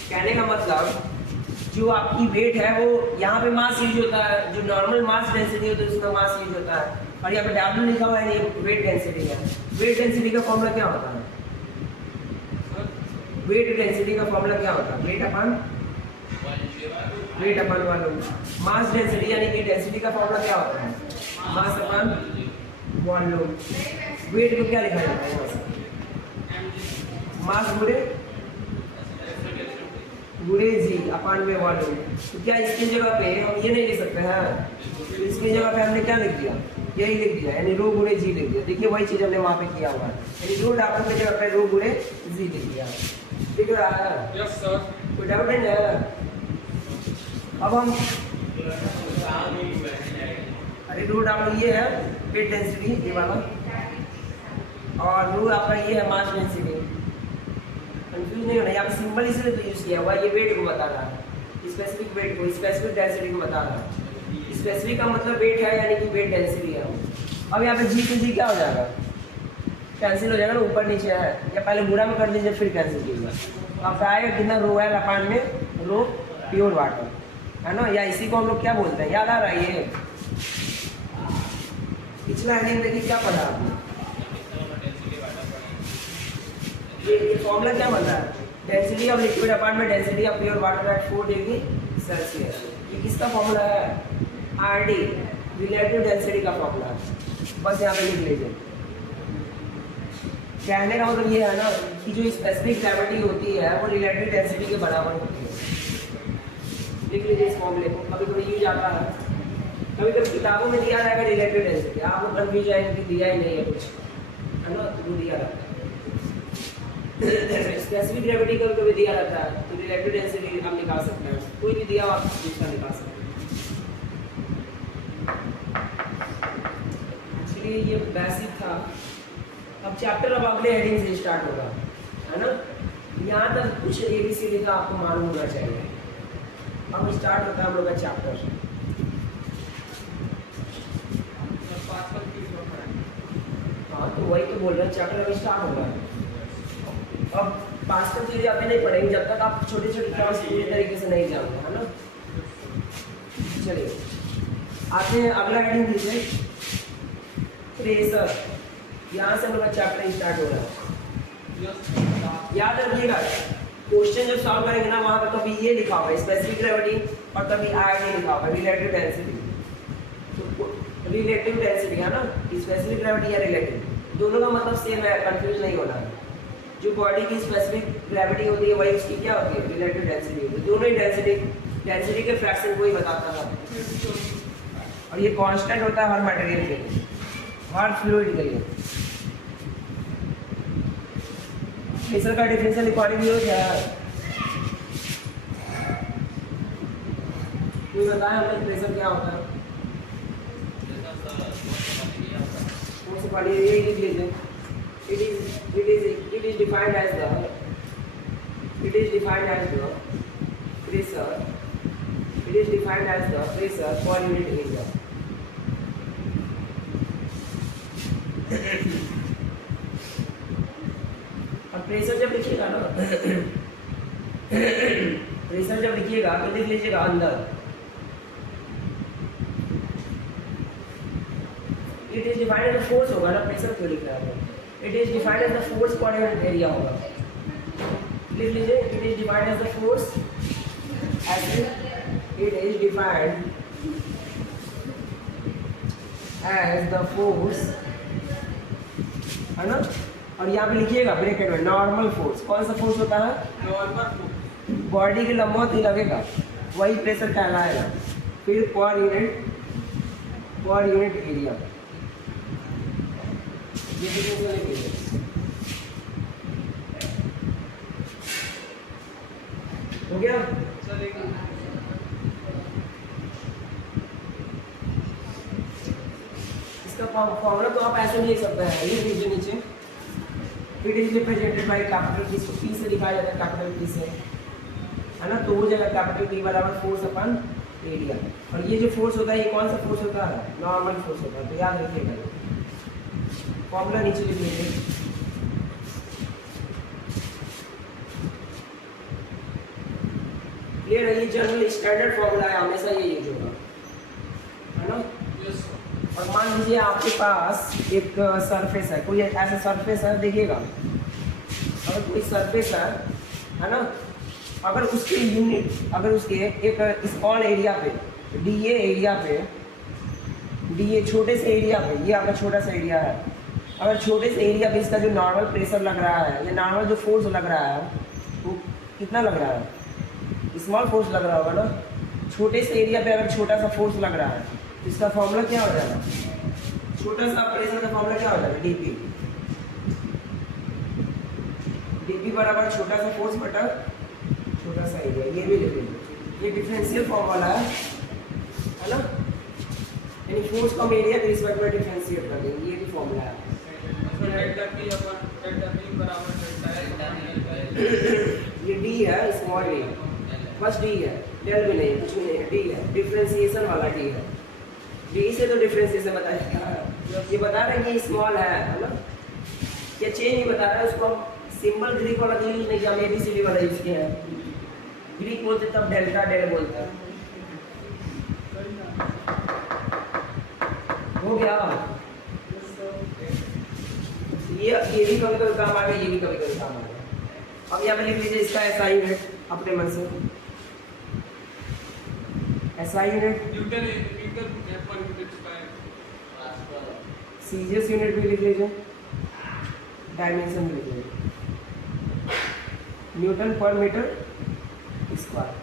कहने का मतलब, जो आपकी वेट है वो यहाँ पे मास यूज होता है, जो नॉर्मल मास डेंसिटी होती है उसका मास यूज होता है, और यहाँ पे डब्ल्यू लिखा हुआ है, ये वेट डेंसिटी है। वेट डेंसिटी का फॉर्मूला क्या होता है, वेट डेंसिटी का फॉर्मूला क्या होता है, weight upon volume. Mass density यानी कि डेंसिटी का फॉर्मूला क्या होता है, मास अपन वॉल्यूम। वेट को क्या लिखा जाता है, मास गुणे जी अपान में वॉल्यूम। तो क्या इसकी जगह पे हम ये नहीं लिख सकते हैं, तो इसकी जगह पे हमने क्या लिख दिया, यही लिख दिया, यानी रो गुणे जी लिख दिया। देखिए वही चीज हमने वहाँ पे किया हुआ है, यानी रो डब्ल्यू की जगह पे रो गुणे जी लिख दिया। दिख रहा है, यस सर, कोई डाउट नहीं है। अब हम अरे रो डब्ल्यू ये है वेट डेंसिटी, ये वाला, और रो आपका ये है मास डेंसिटी। कंफ्यूज नहीं होना, यहाँ पे सिंबल इसलिए तो यूज किया हुआ, ये वेट को बता रहा है, स्पेसिफिक वेट को, स्पेसिफिक डेंसिटी को बता रहा है। स्पेसिफिक का मतलब वेट है, यानी कि वेट डेंसिटी है। अब यहाँ पे जी टू जी क्या हो जाएगा, कैंसिल हो जाएगा ना, ऊपर नीचे है, या पहले बुरा में कर दीजिए फिर कैंसिल कीजिएगा। अब आएगा कितना, रो है अपान में रो प्योर वाटर, है ना। या इसी को हम लोग क्या बोलते हैं, याद आ रहा है। ये पिछला हेडिंग देखिए क्या पढ़ा आपने, ये फॉर्मूला क्या बन रहा है, डेंसिटी ऑफ लिक्विड अपार्ट में density of pure water at 4 degree Celsius. ये किसका फॉर्मूला है, आरडी, रिलेटिव डेंसिटी का फॉर्मूला है, बस यहाँ पे लिख लीजिए। कहने का मतलब ये है ना कि जो स्पेसिफिक ग्रेविटी होती है वो रिलेटिव डेंसिटी के बराबर होती है। लिख लीजिए इस फॉर्मूले को, कभी कभी यूज आता है, कभी कभी किताबों में दिया जाएगा रिलेटिव डेंसिटी, आप लोग कन्फ्यूज आएंगे कि दिया ही नहीं है कुछ, है ना, तो दिया रहता है। स्पेसिफिक ग्रेविटी का कभी दिया रहता है, तो रिलेटिव डेंसिटी हम निकाल सकते हैं, कोई भी दिया आप दूसरा निकाल सकते हैं। एक्चुअली ये बेसिक था, अब चैप्टर अब अगले हेडिंग से स्टार्ट होगा, है ना। यहाँ तक कुछ ABCD का आपको मालूम होना चाहिए। अब स्टार्ट होता है हम लोग का चैप्टर। हाँ तो वही तो बोल रहे हैं, चैप्टर अभी स्टार्ट होगा। अब पास तक चीज़ें अभी नहीं पढ़ेंगे जब तक आप छोटे छोटे टर्म्स पूरी तरीके से नहीं जानते, है ना। चलिए आते हैं अगला हेडिंग दीजिए, प्रेशर। यहाँ से हम लोग का चैप्टर स्टार्ट हो रहा है। याद रखिएगा क्वेश्चन जब सॉल्व करेंगे ना, वहाँ पे कभी ये लिखा होगा स्पेसिफिक ग्रेविटी और कभी आगे लिखा होगा रिलेटिव डेंसिटी। तो रिलेटिव डेंसिटी है ना, स्पेसिफिक ग्रेविटी या रिलेटिव, दोनों का मतलब सेम है, कंफ्यूज नहीं होना है। जो बॉडी की स्पेसिफिक ग्रेविटी होती है वही उसकी क्या होती है, रिलेटिव डेंसिटी होती है। दोनों ही डेंसिटी के फ्रैक्शन को ही बताता है, और ये कांस्टेंट होता है हर मटेरियल के लिए, हर फ्लूइड के लिए। प्रेशर का डिफरेंशियल इक्वालिटी हो क्या है, कोई बताए हमें प्रेशर क्या होता है? कौन सा पानी ये लिख लीजिए। It is defined as the pressure. It is defined as the pressure per unit area. अब प्रेशर जब लिखिएगा ना, प्रेशर जब लिखिएगा तो लिख लीजिएगा अंदर। It is defined as the force होगा ना, प्रेशर क्यों लिख रहा है? It is defined as the force per unit area होगा। लिख लीजिए it is defined as the force, it is defined as the force, है ना। और यहाँ पे लिखिएगा ब्रैकेट में नॉर्मल फोर्स। कौन सा फोर्स होता है? Normal force. बॉडी के लंबवत ही लगेगा, वही प्रेशर कहलाएगा। फिर पर यूनिट एरिया, ये डिफरेंशियल इक्वेशन हो गया। सर एक इसका फॉर्मूला तो आप ऐसे भी लिख सकते हैं, ये लीजिए नीचे। It is represented by capital P से दिखाया जाता है, कैपिटल P से, है ना। तो वो जगह कैपिटल P बराबर फोर्स अपन एरिया। और ये जो फोर्स होता है ये कौन सा फोर्स होता है? नॉर्मल फोर्स होता है। तो याद रखिएगा फॉर्मूला नीचे लिख लीजिए। क्लियर है? ये जनरल स्टैंडर्ड फॉर्मूला है, हमेशा ये यूज होगा, है ना। यस और मान लीजिए आपके पास एक सरफेस है, कोई ऐसा सरफेस है, देखिएगा अगर कोई सरफेस है ना, अगर उसके यूनिट, अगर उसके एक स्मॉल एरिया पे डीए एरिया पे, डीए छोटे से एरिया पे, ये आपका छोटा सा एरिया है, अगर छोटे से एरिया पे इसका जो नॉर्मल प्रेशर लग रहा है या नॉर्मल जो फोर्स लग रहा है वो कितना लग रहा है? स्मॉल फोर्स लग रहा होगा ना। छोटे से एरिया पे अगर छोटा सा फोर्स लग रहा है तो इसका फॉर्मूला क्या हो जाएगा? छोटा सा प्रेशर का फॉर्मूला क्या हो जाएगा? डीपी। डीपी बराबर छोटा सा फोर्स बटा छोटा सा एरिया। ये भी लिख लीजिए, ये डिफरेंशियल फॉर्मूला है ना। यानी फोर्स कम एरिया के रिस्पेक्ट में डिफरेंशिएट कर देंगे, ये भी फॉर्मूला है। डेल्टा P अपन डेल्टा P बराबर डेल्टा L। ये डी है, स्मॉल डी, बस डी है, डेल भी नहीं, कुछ भी नहीं है, डी है, डिफरेंशिएशन वाला डी है। डी से तो डिफरेंशिएशन बताया, ये बता रहे हैं कि स्मॉल है ना। क्या चेंज नहीं बता रहा है, उसको हम सिंबल ग्रीक वाला यूज नहीं किया, हम एबीसीडी वाला यूज किया है। ग्रीक बोलते तब डेल्टा डेल बोलते हैं। हो गया। ये भी कभी कभी काम आ गया, ये भी कभी कभी काम आ गया। अब यहाँ पे लिख लीजिए इसका एसआई यूनिट अपने मन से। एसआई यूनिट न्यूटन पर मीटर स्क्वायर। सीजीएस यूनिट भी लिख लीजिए, डायमेंशन भी लिख लीजिए, न्यूटन पर मीटर स्क्वायर।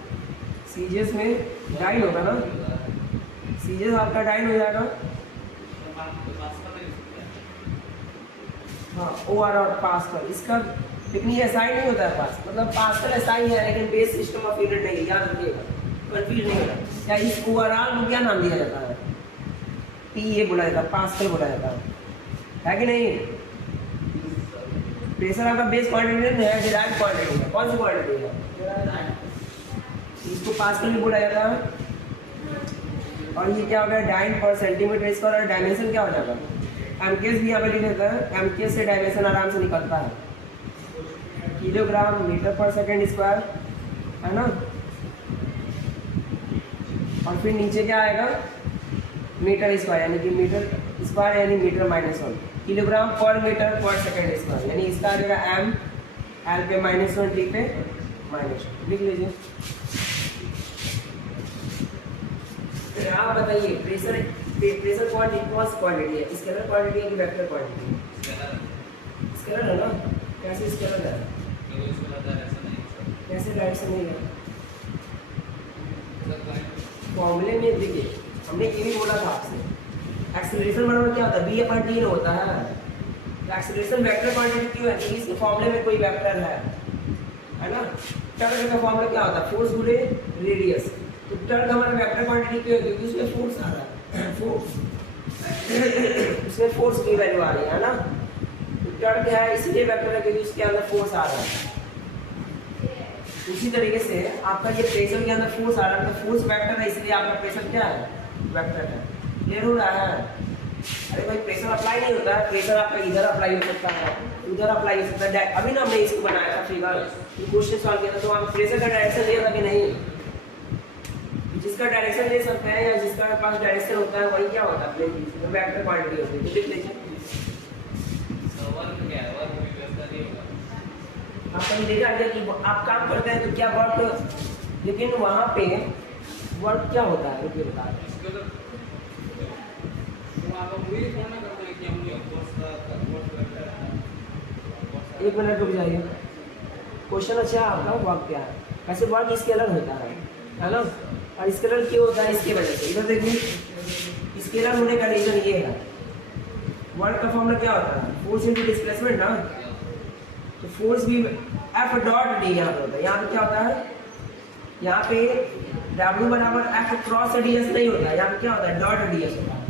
सीजीएस में डाइन होगा ना, सीजीएस आपका डाइन हो जाएगा। हाँ, ओआर और पास्कल, इसका लेकिन ये एसआई नहीं होता है पास, मतलब पास्कल एसआई है लेकिन बेस सिस्टम ऑफ यूनिट नहीं है, याद रखिएगा, कंफ्यूज नहीं होगा। क्या इस ओवरऑल को क्या नाम दिया जाता है? पीए बोला जाता है, पास्कल बोला जाता है कि नहीं? प्रेशर आपका बेस क्वांटिटी है, डिराइव्ड क्वांटिटी है। कौन सी क्वांटिटी है? इसको पास्कल भी बोला जाता है। और ये क्या होगा? डाइन पर सेंटीमीटर स्क्वायर। और डायमेंशन क्या हो जाएगा? एमकेएस भी यहाँ पे लिख देता है, एमकेएस से डायमेंशन आराम से निकलता है, किलोग्राम मीटर पर सेकेंड स्क्वायर, है ना। और फिर नीचे क्या आएगा? मीटर स्क्वायर यानी कि मीटर स्क्वायर यानी मीटर -1 किलोग्राम पर मीटर पर सेकंड स्क्वायर यानी इसका आ जाएगा m l पे -1 t पे -1 लिख लीजिए। फिर आप बताइए प्रेशर क्वांटिटी कौन सी क्वांटिटी है, स्केलर क्वांटिटी है कि वेक्टर क्वांटिटी? स्केलर है ना। कैसे स्केलर है? कैसे डायरेक्शन नहीं है? फॉर्मूले में देखिए हमने ये भी बोला था आपसे एक्सेलरेशन बराबर क्या होता है b/t होता है। एक्सेलरेशन वेक्टर क्वांटिटी क्यों है? क्योंकि इसके फॉर्मूले में कोई वेक्टर है ना। टर्क का फॉर्मूला क्या होता है? फोर्स गुणे रेडियस। तो टर्क हमारा वेक्टर क्वांटिटी क्यों है? क्योंकि उसमें फोर्स आ रहा है फोर्स उसमें फोर्स की वैल्यू आ रही है ना। तो टर्क है इसलिए वेक्टर है क्योंकि उसके अंदर फोर्स आ रहा है। उसी तरीके से आपका ये प्रेशर के अंदर फोर्स आ रहा है तो फोर्स वेक्टर है इसलिए आपका प्रेशर क्या है? वेक्टर है। क्लियर हो रहा है? अरे भाई प्रेशर अप्लाई नहीं होता है, प्रेशर आपका इधर अप्लाई हो सकता है उधर अप्लाई हो सकता है। अभी ना हमने इसको बनाया था फिगर क्वेश्चन सॉल्व किया था तो हम प्रेशर का डायरेक्शन लिया था कि नहीं? जिसका डायरेक्शन ले सकते हैं या जिसका पास डायरेक्शन होता है वही क्या होता है? प्लेन की वेक्टर क्वांटिटी होती है। तो लिख लीजिए आपको देखा गया कि आप काम करते हैं तो क्या वर्क, लेकिन वहाँ पे वर्क क्या होता है रुकिए बता एक मिनट रुक जाइए। क्वेश्चन अच्छा है आपका वर्क क्या है? वैसे वर्क स्केलर होता है ना। और स्केलर क्यों होता है? इसकी वजह से इधर देखिए स्केलर होने का रीजन ये है वर्क का फॉर्मूला क्या होता है? फोर्स इनटू डिस्प्लेसमेंट ना। तो फोर्स भी F डॉट डी यहाँ पे होता है। यहाँ पे क्या होता है? यहाँ पे W बराबर F क्रॉस ds नहीं होता है। यहाँ पे क्या होता है? डॉट ds होता है।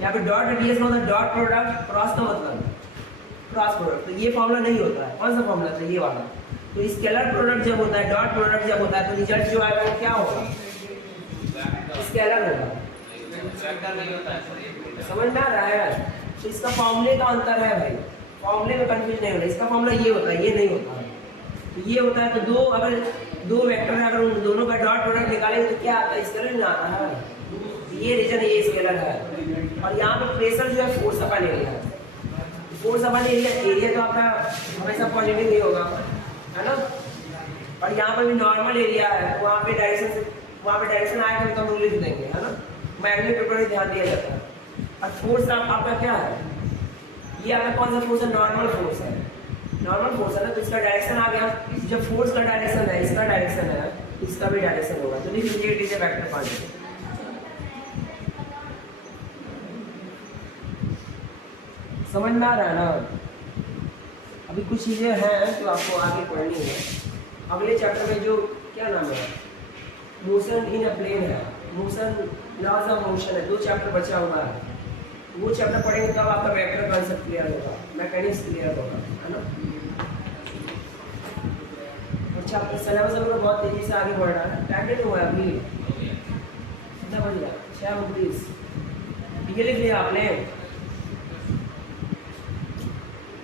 यहाँ पे डॉट ds मतलब डॉट प्रोडक्ट, क्रॉस का मतलब क्रॉस प्रोडक्ट। तो ये फॉर्मूला नहीं होता है। कौन सा फॉर्मूला था? ये वाला। तो स्केलर प्रोडक्ट जब होता है, डॉट प्रोडक्ट जब होता है तो रिजल्ट जो आएगा वो क्या होगा? स्केलर होगा। समझ में आ रहा है? तो इसका फॉर्मूले का अंतर है भाई, फॉर्मूले में कंफ्यूज नहीं होना। इसका फॉर्मूला ये होता है, ये नहीं होता है। तो ये होता है तो दो अगर दो वेक्टर है अगर उन दोनों का डॉट प्रोडक्ट निकालेंगे तो क्या आता है? स्केलर नहीं आता है। ये रीजन ये स्केलर है। और यहाँ पे प्रेशर जो है फोर्स अपन एरिया है। फोर्स अपन एरिया तो आपका हमेशा पॉजिटिव नहीं होगा है ना। और यहाँ पर भी नॉर्मल एरिया है तो वहाँ पे डायरेक्शन आएगा तो हम लिख देंगे है ना। मैग्नेटिक पेपर में ध्यान दिया जाता है। और फोर्स आपका क्या है? ये आपका कौन सा फोर्स है? नॉर्मल फोर्स है। नॉर्मल फोर्स है ना तो इसका डायरेक्शन आ गया। जब फोर्स का डायरेक्शन है, इसका डायरेक्शन है, इसका भी डायरेक्शन होगा। तो लिख लीजिए it is a vector quantity. समझ में आ रहा है ना? अभी कुछ चीजें हैं तो आपको आगे पढ़नी है। अगले चैप्टर में जो क्या नाम है मोशन इन अ प्लेन है, मोशन लॉज ऑफ मोशन है, 2 चैप्टर बचा हुआ है। वो चैप्टर पढ़ेंगे तब आपका वेक्टर कॉन्सेप्ट क्लियर होगा, मैकेनिक्स क्लियर होगा है ना। अच्छा सिलेबस अपना बहुत तेजी से आगे बढ़ रहा है। टाइम नहीं हुआ अभी कितना बज गया? 6:29। ये लिख लिया आपने?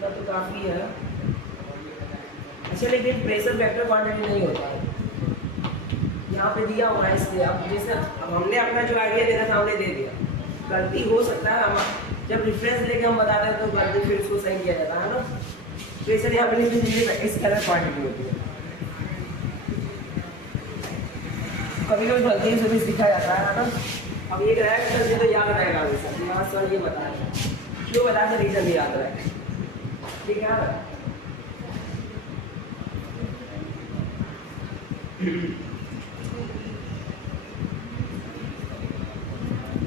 तो काफ़ी है। अच्छा लेकिन प्रेशर वेक्टर क्वांटिटी नहीं होता है। यहाँ पे दिया हुआ है इसलिए अब जैसे अब हमने अपना जो आइडिया देना था हमने दे दिया। गलती हो सकता है, हम जब रेफरेंस लेके हम बताते हैं तो गलती फिर उसको सही किया जाता है ना। प्रेशर यहाँ पे लिख लीजिए इस कलर क्वांटिटी होती है। कभी कभी गलती से भी सीखा जाता है ना। अब ये रहेगा तो याद रहेगा हमेशा। यहाँ सर ये बताया क्यों बताया, रीजन भी याद रहेगा। ठीक है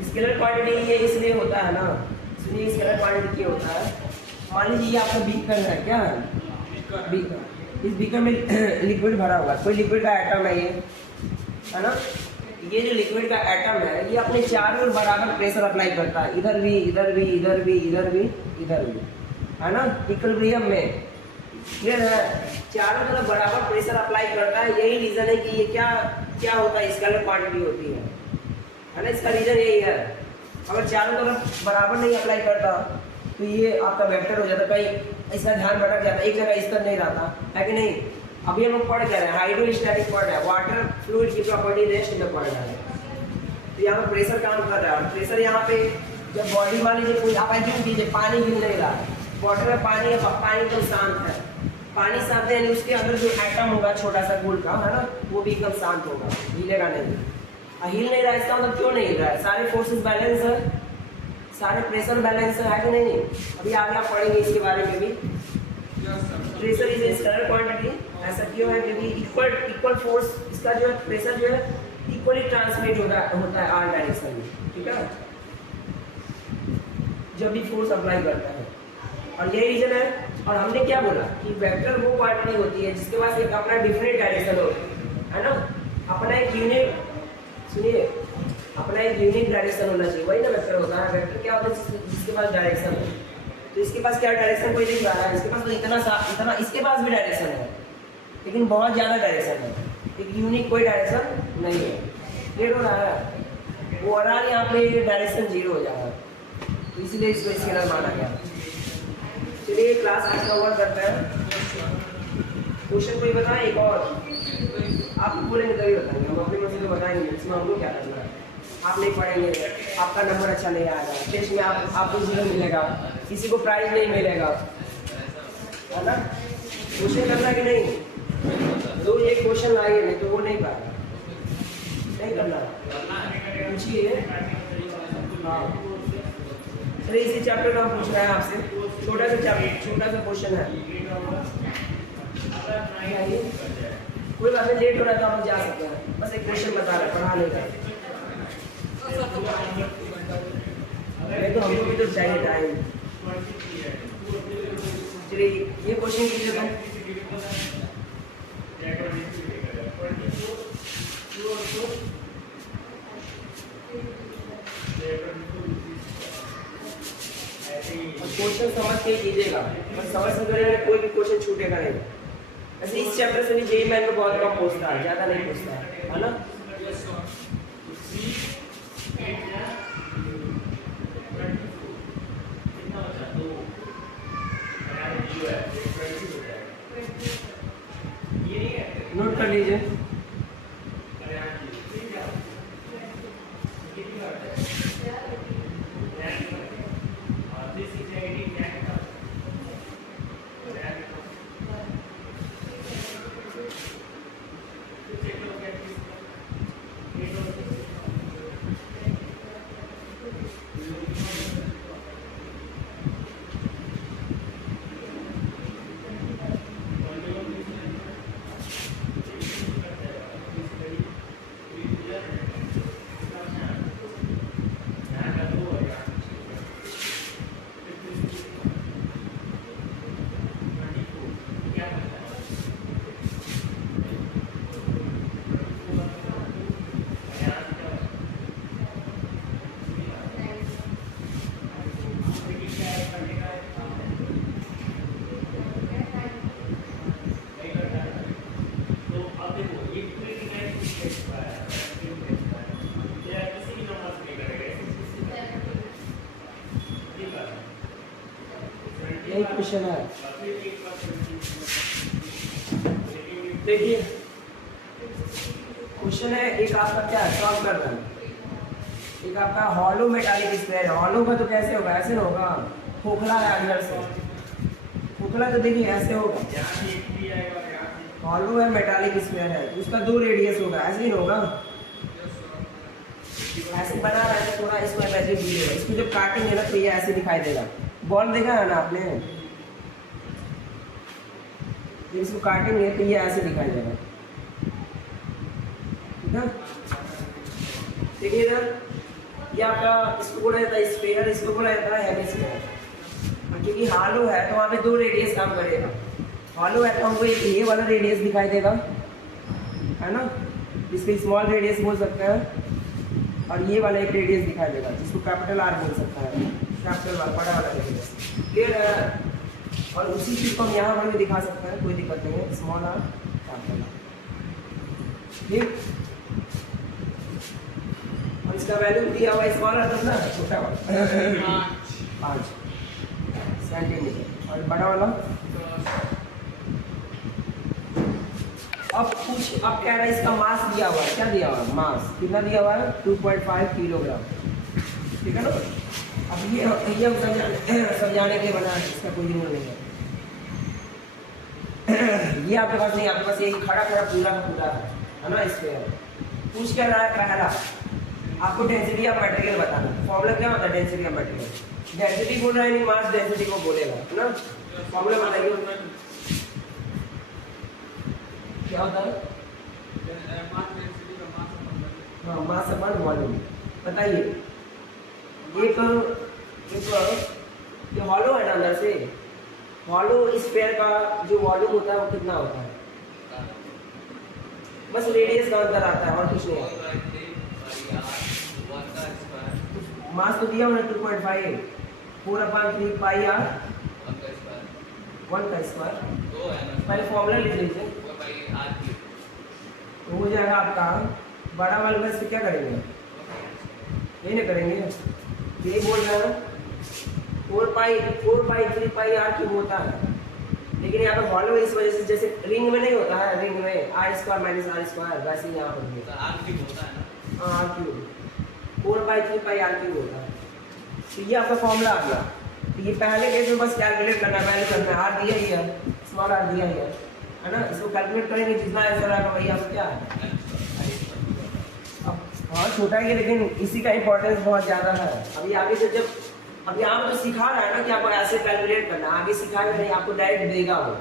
स्केलर क्वांटिटी ये इसलिए होता है ना, इसलिए स्केलर क्वांटिटी क्या होता है? मान लीजिए ये आपका बीकर है, क्या है? बीकर। इस बीकर में लिक्विड भरा हुआ है, कोई लिक्विड का एटम है ये है ना। ये जो लिक्विड का एटम है ये अपने चारों ओर बराबर प्रेशर अप्लाई करता है, इधर भी इधर भी इधर भी इधर भी इधर भी है ना, इक्विलिब्रियम में। क्लियर है? चारों तरफ बराबर प्रेशर अप्लाई करता है। यही रीजन है कि ये क्या होता है, स्केलर क्वांटिटी होती है ना। इसका रीजन यही है। अगर चारों तरफ बराबर नहीं अप्लाई करता तो ये आपका वेक्टर हो जाता, कहीं इसका ध्यान भटक जाता, एक जगह स्तर नहीं रहता है कि नहीं। अभी हम लोग पढ़ क्या रहे हैं? हाइड्रोस्टैटिक पढ़ रहे हैं, वाटर फ्लूइड की प्रॉपर्टी रेस्ट में पढ़ रहे हैं। तो यहाँ पे प्रेशर काम कर रहा है, और प्रेशर यहाँ पे जब बॉडी मान लीजिए कोई आप एज्यूम कीजिए पानी गिर नहीं रहा है, वाटर में पानी है, पानी एकदम शांत है, पानी शांत है यानी उसके अंदर जो एटम होगा छोटा सा गोल्ड का है ना, वो भी एकदम शांत होगा, हिलेगा नहीं। हिल नहीं रहा है इसका मतलब क्यों नहीं हिल रहा है? सारे फोर्सेस बैलेंस है, सारे प्रेशर बैलेंस है कि नहीं? अभी आगे आप पढ़ेंगे इसके बारे में भी। Pressure is a scalar quantity, ऐसा क्यों है? क्योंकि इक्वल फोर्स, इसका जो है प्रेशर जो है इक्वली ट्रांसमिट होता है आर डायरेक्शन में, ठीक है, जब भी फोर्स अप्लाई करता है। और यही रीजन है, और हमने क्या बोला कि वेक्टर वो क्वांटिटी होती है जिसके पास एक अपना डिफरेंट डायरेक्शन हो, है ना, अपना एक यूनिक, सुनिए, अपना एक यूनिक डायरेक्शन होना चाहिए, वही ना वेक्टर होता है। वेक्टर क्या होता है? जिसके पास डायरेक्शन हो। तो इसके पास क्या डायरेक्शन कोई नहीं रहा है, इसके पास तो इतना इसके पास भी डायरेक्शन है, लेकिन बहुत ज़्यादा डायरेक्शन है, एक यूनिक कोई डायरेक्शन नहीं है। क्लियर हो रहा है? ओवरऑल यहाँ पे डायरेक्शन 0 हो जाएगा, तो इसीलिए इसको स्केलर माना गया। चलिए क्लास आज का ओवर करते हैं। क्वेश्चन कोई बताए एक और? आप बोलेंगे तभी बताएंगे, हम अपनी मर्जी से बताएंगे, इसमें हम लोग क्या करना है। आप नहीं पढ़ेंगे, आपका नंबर अच्छा नहीं आएगा, टेस्ट में आपको 0 मिलेगा, किसी को प्राइज नहीं मिलेगा, है ना? क्वेश्चन करना कि नहीं? तो एक क्वेश्चन लाएंगे, नहीं तो वो नहीं पाएगा, नहीं करना, पूछिए। हाँ, चलिए इसी चैप्टर का हम पूछ रहे हैं आपसे, छोटा सा क्वेश्चन है। कोई बात नहीं, लेट हो रहा है तो आप जा सकते हैं, बस एक क्वेश्चन बता रहे, पढ़ा नहीं रहे, नहीं तो हमको भी तो चाहिए टाइम। चलिए ये क्वेश्चन कीजिए तो। क्वेश्चन समझ के कीजिएगा, बस समझ से करेंगे, कोई भी क्वेश्चन छूटेगा नहीं। ऐसे इस चैप्टर से भी जेईई मेन में बहुत कम पूछता है, ज़्यादा नहीं पूछता है ना? नोट कर लीजिए। यही क्वेश्चन है, देखिए क्वेश्चन है, एक आपका क्या है, सॉल्व करना है। एक आपका हॉलो मेटालिक स्क्वायर है, हॉलो का तो कैसे होगा? ऐसे ना होगा, खोखला है अंदर से, खोखला तो देखिए ऐसे होगा, हॉलो है, मेटालिक स्क्वायर है, तो उसका 2 रेडियस होगा, ऐसे ही होगा, ऐसे बना रहा है, थोड़ा इसको ऐसे दिएगा, इसको जब काटेंगे ना तो ये ऐसे दिखाई देगा। बॉल देखा है ना आपने, जब इसको काटेंगे तो ये ऐसे दिखाई देगा, ठीक है? देखिए इधर ये आपका, इसको बोला जाता है स्फीयर, इसको बोला जाता है हेमिस्फीयर। क्योंकि हॉलो है तो वहाँ पे 2 रेडियस काम करेगा, हॉलो है तो हमको एक ये वाला रेडियस दिखाई देगा, है ना, इसको स्मॉल रेडियस बोल सकते हैं, और ये वाला एक रेडियस दिखाई देगा जिसको कैपिटल आर बोल सकता है, कैपिटल आर बड़ा वाला रेडियस। क्लियर है? और उसी चीज़ को हम यहाँ पर भी दिखा सकते हैं, कोई दिक्कत नहीं है, स्मॉल आर कैपिटल आर, ठीक। और इसका वैल्यू दिया हुआ स्मॉल आर कितना है, छोटा वाला 5 सेंटीमीटर, और बड़ा वाला, अब कुछ अब कह रहा है इसका मास दिया हुआ है, क्या दिया हुआ है, मास कितना दिया हुआ है 2.5 किलोग्राम, ठीक है ना। अब ये हम समझाने के बना है, इसका कोई जरूरत नहीं है। ये आपके पास नहीं, आपके पास यही खड़ा खड़ा पूरा का पूरा है ना। इसमें पूछ क्या रहा है, पहला आपको डेंसिटी ऑफ मटेरियल बताना। फॉर्मूला क्या होता है डेंसिटी ऑफ मटेरियल, डेंसिटी बोल रहा है नहीं, मास डेंसिटी को बोलेगा है ना। फॉर्मूला बताइए क्या होता है। हाँ, मास अपन वॉल्यूम बताइए। एक ये हॉलो है ना, अंदर से हॉलो स्फीयर का जो वॉल्यूम होता है वो कितना होता है, बस रेडियस का अंतर आता है और कुछ नहीं आता। मास तो दिया हमने 2.5 4/3 पाई आर 1 का स्क्वायर। पहले फॉर्मूला लिख लीजिए, तो हो जाएगा आपका बड़ा वाले में से क्या करेंगे, ये नहीं करेंगे, ये बोल रहे हैं 4/3 पाई आर क्यूब होता है। लेकिन यहाँ पर हॉलो इस वजह से, जैसे रिंग में नहीं होता है, रिंग में R square minus R square, वैसे यहाँ पर भी आर क्यूब होता है ना। हाँ, R cube 4/3 pi R cube होता है। तो ये आपका फॉर्मूला आ गया। तो ये पहले केस में बस कैलकुलेट करना, पहले करना है, आर दिया ही है, स्मॉल आर दिया ही है ना। इसको कैलकुलेट करेंगे, जितना आंसर आएगा वही आपका क्या है। अब हाँ छोटा ही है, लेकिन इसी का इंपॉर्टेंस बहुत ज़्यादा है। अभी आगे से जब अभी आप तो सिखा रहा है ना कि आपको ऐसे कैलकुलेट करना, आगे सिखाएगा नहीं, आपको डायरेक्ट देगा वो।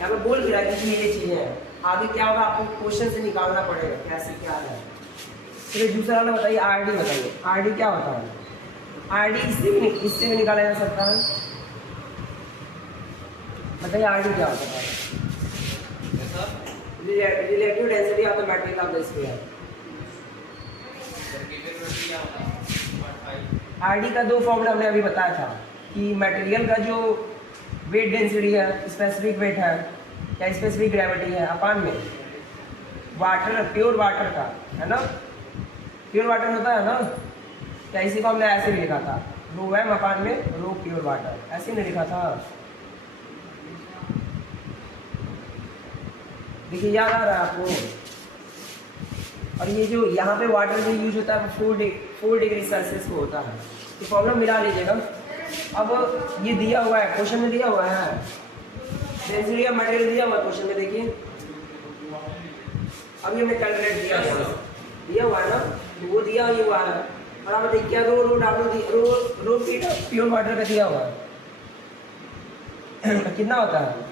यहाँ पे बोल रहा है कि ये चीज़ें हैं, आगे क्या होगा आपको क्वेश्चन से निकालना पड़ेगा कैसे क्या है। फिर दूसरा वाला बताइए, आरडी बताइए, आरडी क्या होता है। आरडी इससे भी निकाला जा सकता है, बताइए आरडी क्या होता है। Relative density of the material of the sphere. RD का दो फॉर्मूला हमने अभी बताया था कि मटेरियल का जो वेट डेंसिटी है, स्पेसिफिक वेट है या स्पेसिफिक ग्रेविटी है अपान में वाटर, प्योर वाटर का है ना, प्योर वाटर होता है ना, क्या इसी को हमने ऐसे भी लिखा था, रो एम अपान में रो प्योर वाटर, ऐसे नहीं लिखा था। देखिए याद आ रहा है आपको। और ये जो यहाँ पे वाटर जो यूज होता है 4 डिग्री सेल्सियस को होता है, तो प्रॉब्लम मिला लीजिएगा। अब ये दिया हुआ है, क्वेश्चन में दिया हुआ है, डेंसिटी ऑफ मटेरियल दिया हुआ है क्वेश्चन में, देखिए अब ये मैं कैलकुलेट दिया हुआ है ना, तो वो दिया ही हुआ है। और आप देखिए क्या रो प्योर वाटर का दिया हुआ है कितना होता है,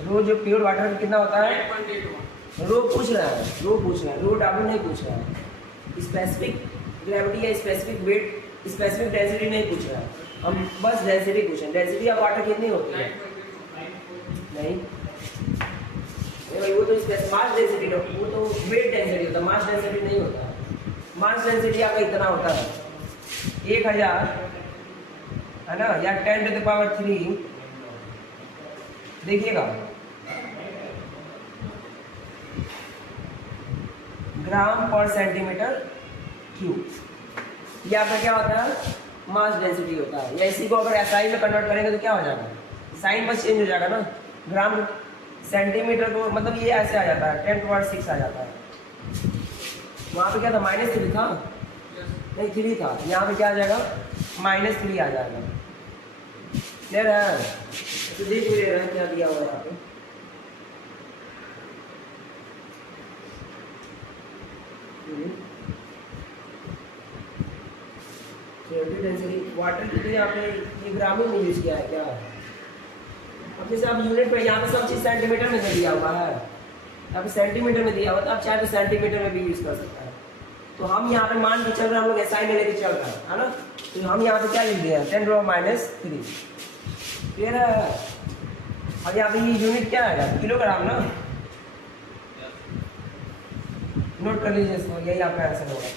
रो जो प्योर वाटर का कितना होता है, रो पूछ रहा है, रो डब्ल्यू नहीं पूछ रहा है। स्पेसिफिक ग्रेविटी या स्पेसिफिक वेट, स्पेसिफिक डेंसिटी नहीं पूछ रहा है, हम बस डेंसिटी पूछ रहे हैं। डेंसिटी ऑफ वाटर कितनी होती है, नहीं भाई वो तो मास डेंसिटी, वो तो वेट डेंसिटी होता है, मास डेंसिटी नहीं होता है। मास डेंसिटी आपका इतना होता है 1000 है ना, या 10⁻³ देखिएगा ग्राम पर सेंटीमीटर क्यूब। ये आपका क्या होता है, मास डेंसिटी होता है। या इसी को अगर एसआई में कन्वर्ट करेंगे तो क्या हो जाएगा, साइन बस चेंज हो जाएगा ना, ग्राम सेंटीमीटर को मतलब ये ऐसे आ जाता है 10⁻6 आ जाता है। वहाँ पे क्या था, -3 था, नहीं 3 था, यहाँ पे क्या आ जाएगा -3 आ जाएगा। क्लियर है, तो देख ले रहे हैं क्या दिया हुआ है यहाँ पे। डेंसिटी वाटर की तो यहाँ पे ये ग्रामों में यूज किया है क्या। अब जैसे आप यूनिट पे यहाँ पे सब चीज़ सेंटीमीटर में दिया हुआ है, यहाँ पे सेंटीमीटर में दिया हुआ, तो आप चाहे तो सेंटीमीटर में भी यूज कर सकता है। तो हम यहाँ पे मान के चल रहे हैं, हम लोग एसआई में लेके चल रहे हैं, है ना। तो हम यहाँ पे क्या लिख दिया 10⁻⁻3। क्लियर है। अब यहाँ पे ये यूनिट क्या है, किलोग्राम ना, नोट कर लीजिए इसको, यही आपका आंसर होगा।